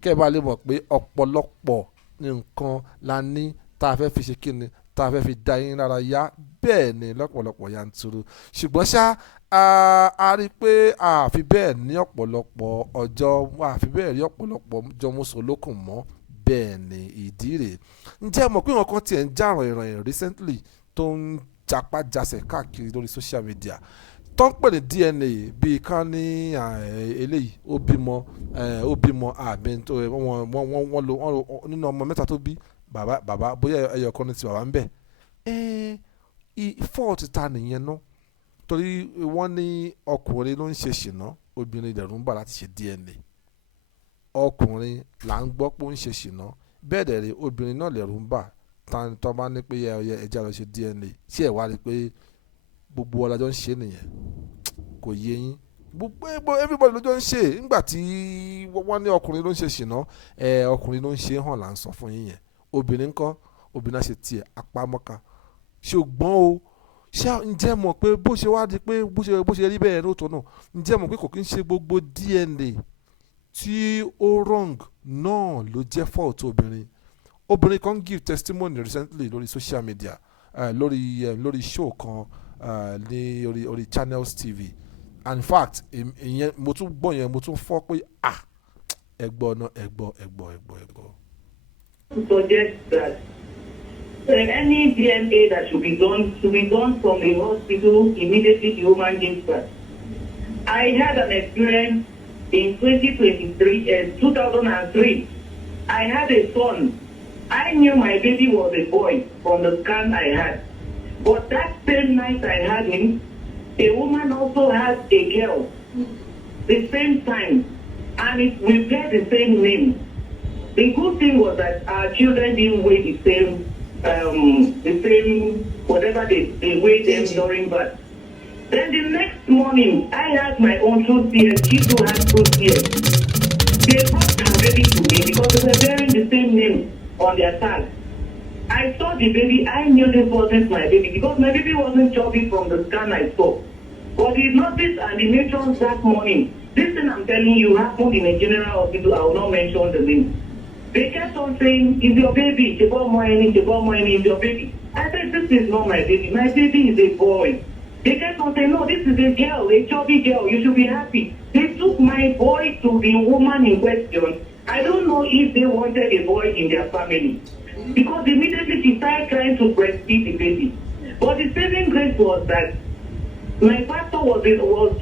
kẹ́ ẹ bá lè mọ̀ pé ọ̀pọ̀lọpọ̀ nǹkan la ní tá a fẹ́ fi ṣe kíni tá a fẹ́ fi dá yín lára yá bẹ́ẹ̀ ni lọ́pọ̀lọpọ̀ yanturu ṣùgbọ́n ṣá a rí i pé a fi bẹ́ẹ̀ ní ọ̀pọ̀lọpọ̀ ọjọ́ a fi bẹ́ẹ̀ rí ọ̀pọ̀lọpọ̀ jọmúsolókùn mọ́ bẹ́ẹ̀ ni ìdí rèé ǹjẹ́ mọ̀ pé wọn kan tiẹ̀ ń já ìrànyìn recently tó ń japá jasẹ̀ káàkiri lórí social media tó ń pè ní DNA bíi ká ní eléyìí ó bímọ àmì wọ́n lo nínú ọmọ mẹ́ta tó bí bàbá bóyá ẹyọ kan ní ti bàbá ń bẹ̀ fault ta nìyẹn náà torí wọ́n ní ọkùnrin ló ń ṣe ṣìnà obìnrin lẹ̀rù ń bà láti ṣe DNA ọkùnrin là ń gbọ́ pé ó ń ṣe ṣìnà bẹ́ẹ̀ dẹ̀ rí obìnrin náà lẹ̀rù ń bà tó bá ní pé ẹja lọ ṣe DNA ṣé ẹ̀ wá rí i pé gbogbo ọlájọ́ ń ṣe nìyẹn kò yé yín gbogbo everybody lójó ń ṣe nígbà tí wọ́n ní ọkùnrin ló ń ṣe ṣìnà ọkùnrin ló ń ṣe hàn là ń sọ fún yín yẹn obìnrin ńkọ́ obìnrin náà ṣe tiẹ̀ apámọ́ka ṣùgbọ́n o ṣé ǹjẹ́ mọ̀ pé bó ṣe wá di pé bó ṣe rí bẹ́ẹ̀ lóòótọ́ náà ǹjẹ́ mọ̀ pé kò kí ń ṣe gbogbo DNA tí ó wrong náà ló jẹ́ fault obìnrin kan give testimony recently lórí social media lórí show kan ní orí Channels TV and in fact ìyẹn mo tún gbọ́ yẹn mo tún fọ́ pé ẹgbọ́ náà ẹgbọ́. Suggest that any DNA that should be done from the hospital immediately the woman gives birth. I had an experience in 2003. I had a son. I knew my baby was a boy from the scan I had. But that same night I had him, a woman also had a girl the same time, and we bear the same name. The good thing was that our children didn't weigh the same whatever they weighed them during birth. Then the next morning, I had my own truth tears. She too had truth tears. They brought her baby to me because they were bearing the same name on their tag. I saw the baby. I knew this wasn't my baby because my baby wasn't chubby from the scan I saw. But the notice and the matrons that morning, this thing I'm telling you happened in a general hospital. I will not mention the name. They kept on saying, "Is your baby? Is your baby?" I said, "This is not my baby. My baby is a boy." They kept on saying, "No, this is a girl, a chubby girl. You should be happy." They took my boy to the woman in question. I don't know if they wanted a boy in their family. Because immediately she started trying to breastfeed the baby. But the saving grace was that my pastor was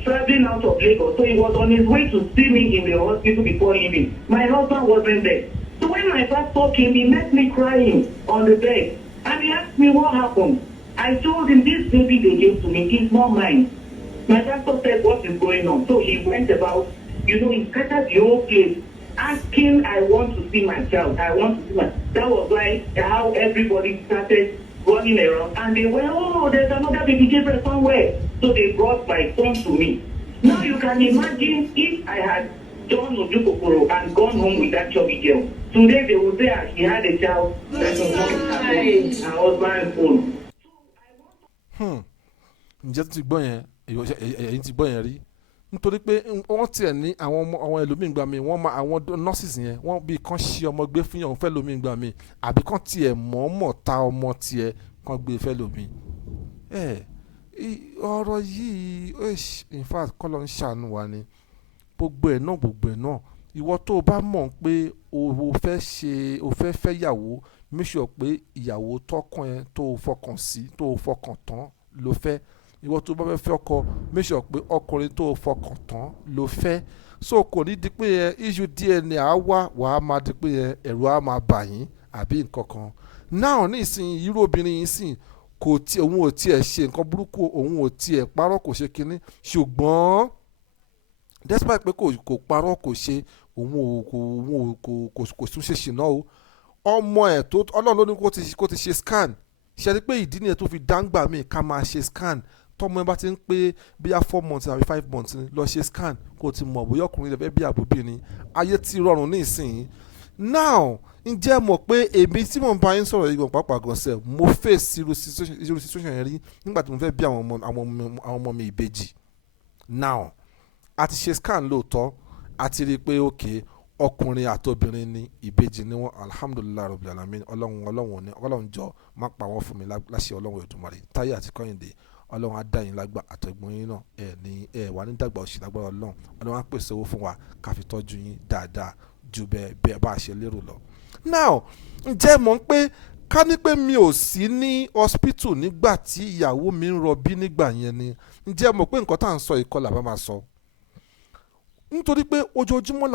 traveling out of Lagos, so he was on his way to see me in the hospital before leaving. My husband wasn't there. So when my pastor came, he met me crying on the bed. And he asked me what happened. I told him, "This baby they gave to me is not mine." My pastor said, "What is going on?" So he went about, he scattered the whole place, asking, "I want to see my child. I want to see my..." That was like how everybody started running around. And they went, "Oh, there's another baby Gabriel somewhere." So they brought my son to me. Now you can imagine if I had done Ojukokoro and gone home with that chubby girl. Today they would say she had a child that was not her husband's own. Ǹjẹ́ ti gbọ́ yẹn ẹ̀yin ti gbọ́ yẹn rí nítorí pé wọ́n tiẹ̀ ní àwọn ẹlòmíì gbà mí wọ́n máa àwọn nurses yẹn wọ́n bí kán ṣe ọmọ gbé fún yàn fẹ́ lómi gbà mí àbí kán tiẹ̀ mọ̀ọ́mọ̀ ta ọmọ tiẹ̀ kán gbé fẹ́ lómi. Ọ̀rọ̀ yìí in fact kọ́ ló ń ṣàánú wa ni gbogbo ẹ̀ náà ìwọ tó o bá mọ̀ pé o fẹ́ fẹ́ yàwó make sure pé ìyàwó tọkàn ẹ tó o fọkàn sí tó o fọkàn tán ló fẹ́ ìwọ tó bá fẹ́ ọkọ make sure pé ọkùnrin tó o fọkàn tán ló fẹ́ so kò ní di pé issue DNA á wà á máa di pé ẹ̀rù á máa bà yín àbí nǹkan kan náà ní ìsìn irú obìnrin yìí sìn òun ò tiẹ̀ ṣe nǹkan burúkú òun ò tiẹ̀ parọ́ kò ṣe kinní ṣùgbọ́n despite pé kò parọ́ kò ṣe òun kò tún ṣe ṣìnà o ọmọ ẹ̀ tó ọlọ́run ló ní kó ti ṣe scan ṣe rí pé ìdí nìyẹn tó fi dáńgbà míì ká máa ṣe scan tọmọ ẹ bá ti ń pé bíyà 4 months àbí 5 months ni lọ ṣe scan kó o ti mọ̀ bóyá ọkùnrin lè fẹ́ bí àbóbìnrin ayé ti rọrùn ní ìsìn now ǹjẹ́ mọ̀ pé èmi tí mò ń bá yín sọ̀rọ̀ ìgbọ̀n pàápàá gan sẹ́ mo face irú situation yẹn rí nígbà tí mo fẹ́ bí àwọn ọmọ mi ìbejì now a ti ṣe scan lóòótọ́ a ti rí i pé okay ọkùnrin àtobìnrin ni ìbejì ni wọn alhamdulilayi rabbil alamin ọlọ́run jọ má pa wọ́n fún mi láṣẹ ọlọ́run Èdùmàrè Táyé àti Kẹ́hìndé ọlọ́run á dá yín lágbà àtẹ̀gbọ́n yín náà ẹ̀ wà ní dàgbà òṣì lágbára ọlọ́run á pèsè owó fún wa ká fi tọ́jú yín dáadáa ju bẹ́ẹ̀ bá a ṣe lérò lọ. now ǹjẹ́ mọ̀ pé ká ní pé mi ò sí ní hospital nígbà tí ìyàwó mi ń rọbí nígbà yẹn ni ǹjẹ́ mọ̀ pé nǹkan tá à ń sọ ìkọlà bá máa sọ nítorí pé ojoojúmọ́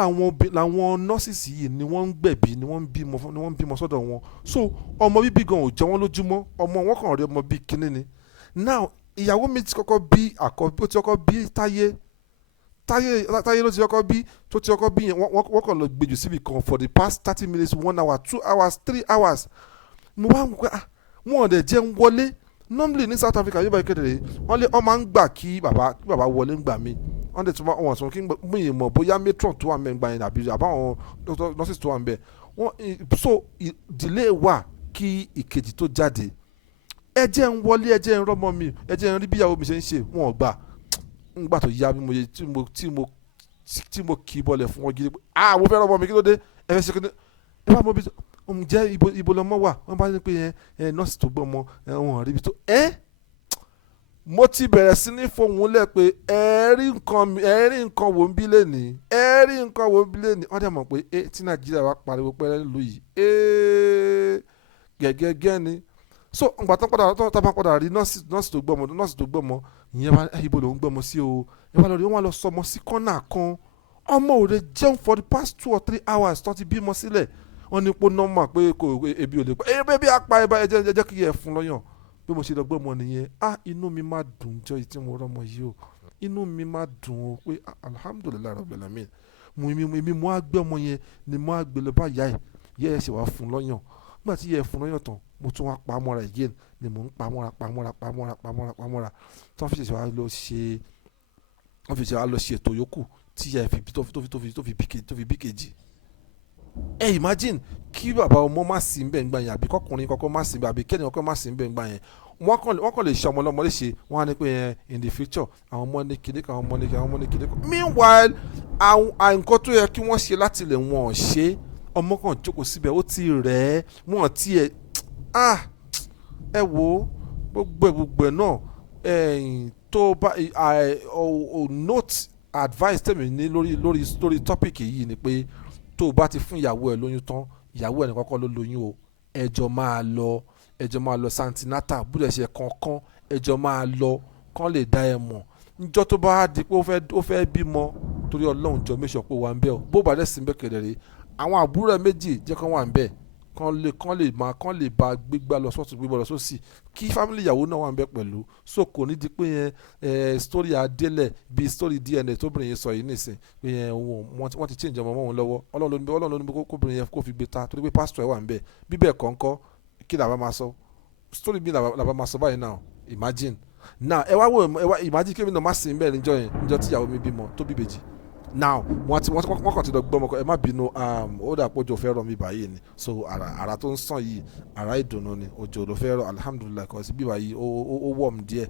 làwọn nọ́ọ̀sì yìí ni wọ́n ń gbẹ̀bí ni wọ́n ń bímọ sọ́dọ̀ wọn so ọmọ bíbí gan ò jẹ wọ́n lójúmọ́ ọmọ wọn kàn rí ọmọ bíi kínní ni now ìyàwó mi ti kọ́kọ́ bí àkọ́bí ó ti kọ́kọ́ bí táyé ló ti kọ́kọ́ bí tó ti kọ́kọ́ bí yẹn wọ́n kàn lọ gbèjù síbi kan for the past 30 minutes 1 hour 2 hours 3 hours mo wá wọ́n pé wọn ò dẹ̀ jẹun wọlé normally ní South Africa yóò bá kéde wọ́n máa ń gbà kí bàbá wọlé ń gbà mí wọ́n dẹ̀ tún wọ́n sọ kí n gbìyànjú mọ̀ bóyá matron tó wà ń bẹ̀ ń gbà yẹn àbí àbáwọn nurses tó wà ń bẹ̀ so delay wà kí ìkejì tó jáde ẹ jẹ́ ń wọlé ẹ jẹ́ ń rọ́mọ mi ẹ jẹ́ ń rí bí ìyàwó mi ṣe ń ṣe wọn ò gbà ńgbà tó yá bí mo yẹ tí mo kì í bọ́lẹ̀ fún wọn gidi pé mo fẹ́ rọ́mọ mi kí ló dé ẹ fẹ́ ṣe kí ẹ bá mọ bí ǹjẹ́ ibo lọmọ wà wọ́n bá ní pé nọ́ọ̀sì tó gbọ́ ọmọ wọn rí ibi tó mo ti bẹ̀rẹ̀ sí ní fohùn lẹ̀ pé ẹ̀rí nǹkan wò ń bí lẹ́nìí wọ́n dẹ̀ mọ̀ pé tí Nàìjíríà wá pariwo pẹ́rẹ́ nílùú yìí gẹ́gẹ́ ni so ǹgbà tó bá padà rí nọ́ọ̀sì tó gbọ́mọ ìyẹn bá ibo lòún gbọ́mọ sí o ẹ bá lọ rí wọn lọ sọmọ sí kọ́nà kan ọmọ ò lè jẹun for the past 2 or 3 hours tó ti bímọ sílẹ̀ wọ́n ní pé nọ́mà pé ebi ò lè pa ebi apá ẹ jẹ́ kí ẹ fún lọ́yàn bí mo ṣe lọ gbọ́mọ nìyẹn inú mi máa dùn jọ tí mo rọ́mọ yìí o inú mi máa dùn o pé alhamdulilayi rabbil alamin èmi mo á gbé ọmọ yẹn ni mo á gbé lọ bá yẹ ẹ ṣe wá fún lọ́yàn nígbà tí yẹ ẹ fún lọ́yàn tán mo tún wá pamọ́ra again ni mo ń pamọ́ra tí wọ́n fi ṣe wá lọ ṣe ètò yòókù tí yẹ ẹ tó fi bí kejì imagine kí bàbá ọmọ má sí ń bẹ̀ ń gbà yẹn àbí kọkùnrin kọ́kọ́ má sí ń bẹ̀ àbí kẹ́ni kọ́kọ́ má sí ń bẹ̀ ń gbà yẹn wọ́n kàn lè ṣe ọmọ ọlọ́mọ léṣe wọ́n á ní pé in the future àwọn ọmọ ní kinní kan àwọn ọmọ ní kinní kan meanwhile nǹkan tó yẹ kí wọ́n ṣe láti lè wọ́n ṣe ọmọ kan jókòó síbẹ̀ ó ti rẹ̀ ẹ́ wọ́n ti ẹ̀ ẹ wo gbogbo ẹ̀ náà tó bá note advice tèmi ní lórí topic yìí ni pé tó o bá ti fún ìyàwó ẹ lóyún tán ìyàwó ẹ ní kọ́kọ́ ló lóyún o ẹjọ́ máa lọ santinata búdẹ̀ ṣe kankan ẹjọ́ máa lọ kán lè dá ẹ mọ̀ níjọ́ tó bá di pé ó fẹ́ bímọ torí Ọlọ́run jọ méṣọ̀ pé wà ń bẹ̀ o bó bá dẹ̀ sí ń bẹ̀ kẹ̀dẹ̀rẹ̀ àwọn àbúrò ẹ méjì jẹ́ kán wà ń bẹ̀ kán lè bá gbégbá lọ sọ́tún gbégbá lọ sósì kí fámìlì ìyàwó náà wà ń bẹ pẹ̀lú so kò ní di pé story adélẹ̀ bíi story DNA tóbìnrin yẹn sọ yìí nìsín pé wọ́n ti change ọmọ wọn lọ́wọ́ Ọlọ́run ló ní kóbìnrin yẹn kó fi gbé ta torí pé pásítọ̀ ẹ̀ wà ń bẹ bíbẹ̀ kọ̀ọ̀kọ́ kí làbá máa sọ story bí làbá máa sọ báyìí now imagine now ẹ wá imagine kí èmi náà má sí ń bẹ̀ níjọ́ tí ìyàwó mi bímọ tó bíbejì now wọ́n kàn ti lọ gbọ́ ọmọ ẹ má bínú ó dà pé òjò fẹ́ rọ̀ mí báyìí ni so àrà tó ń sàn yìí àrà ìdùnnú ni òjò ló fẹ́ rọ̀ alhamdulilayi kò sí bí báyìí ó warm díẹ̀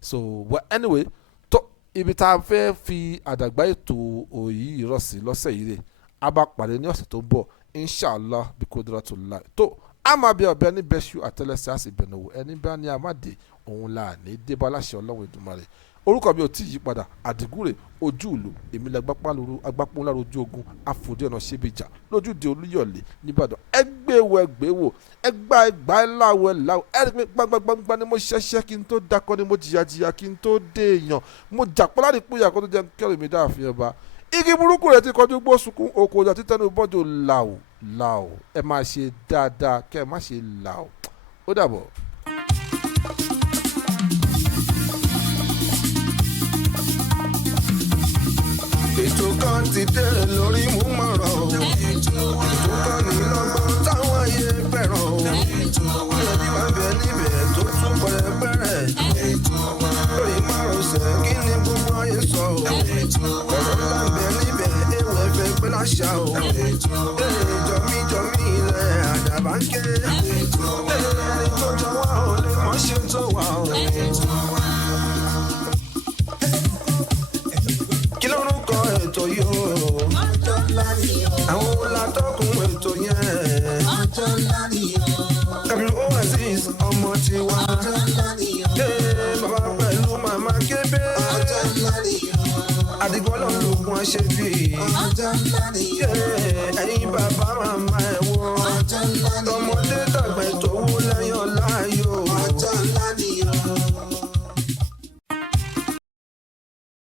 so well anyway tó ibi tá a fẹ́ fi àdàgbà ètò òyì ìrọ̀sí lọ́sẹ̀ yìí rè a bá pàdé ní ọ̀sẹ̀ tó ń bọ̀ inshallah bí qudratillah tó a máa bí ọbẹ̀ ní bẹ́ṣu àtẹlẹsẹ̀ àti ìbẹ̀nùwò ẹni bá ní amáde òun là ní débá láṣẹ ọlọ́run Èdùmàrè orúkọ mi ò tí yí padà àdìgúrè ojú ìlú èmi agbápọ̀ ńlá ojú ogun àfòdì ọ̀nà ṣẹ́bìjà lójúde olúyọ̀lé nìbàdàn ẹgbẹ́wò ẹgbà ẹláwọ̀ ẹ̀rí pé gbangba ni mo ṣẹ́ṣẹ́ kí n tó dakọ́ ni mo jìyà kí n tó dé èèyàn mo jà pọ́lá ní púyà kó tó jẹ́ kẹ́rù mi dáàfin ọba igi burúkú rẹ̀ ti kọjú gbó sunkún oko ọjà títẹnu bọ́jọ làwò ẹ máa ṣe dáadáa kẹ́ ẹ má ṣe làwò ó dàbọ̀. ètò kan ti dé lórí múmọ̀ràn ètò kan ní lọ́gbọ́n táwọn ayé fẹ́ràn ẹbí máa bẹ níbẹ̀ tó tún pẹ̀rẹ̀pẹ̀rẹ̀ lórí márosẹ̀ kí ni gbogbo ayé sọ ọ̀rọ̀ ńlá bẹ níbẹ̀ ewé fẹ́ pé láṣà o jọmí ilẹ̀ àdàbà ń ké ẹni tó jọ wá ò lè mọ̀ ṣe tó wà o. Kí lórúkọ ètò yìí o? Àwọn olùtọ́kùn ètò yẹn. Kabiru Oasis ọmọ tiwa. Bàbá pẹ̀lú màmá kébé. Àdìgbọ́n lọ lògùn aṣebi. Ẹ̀yin bàbá màmá ẹ̀ wọ́n. Tọmọdé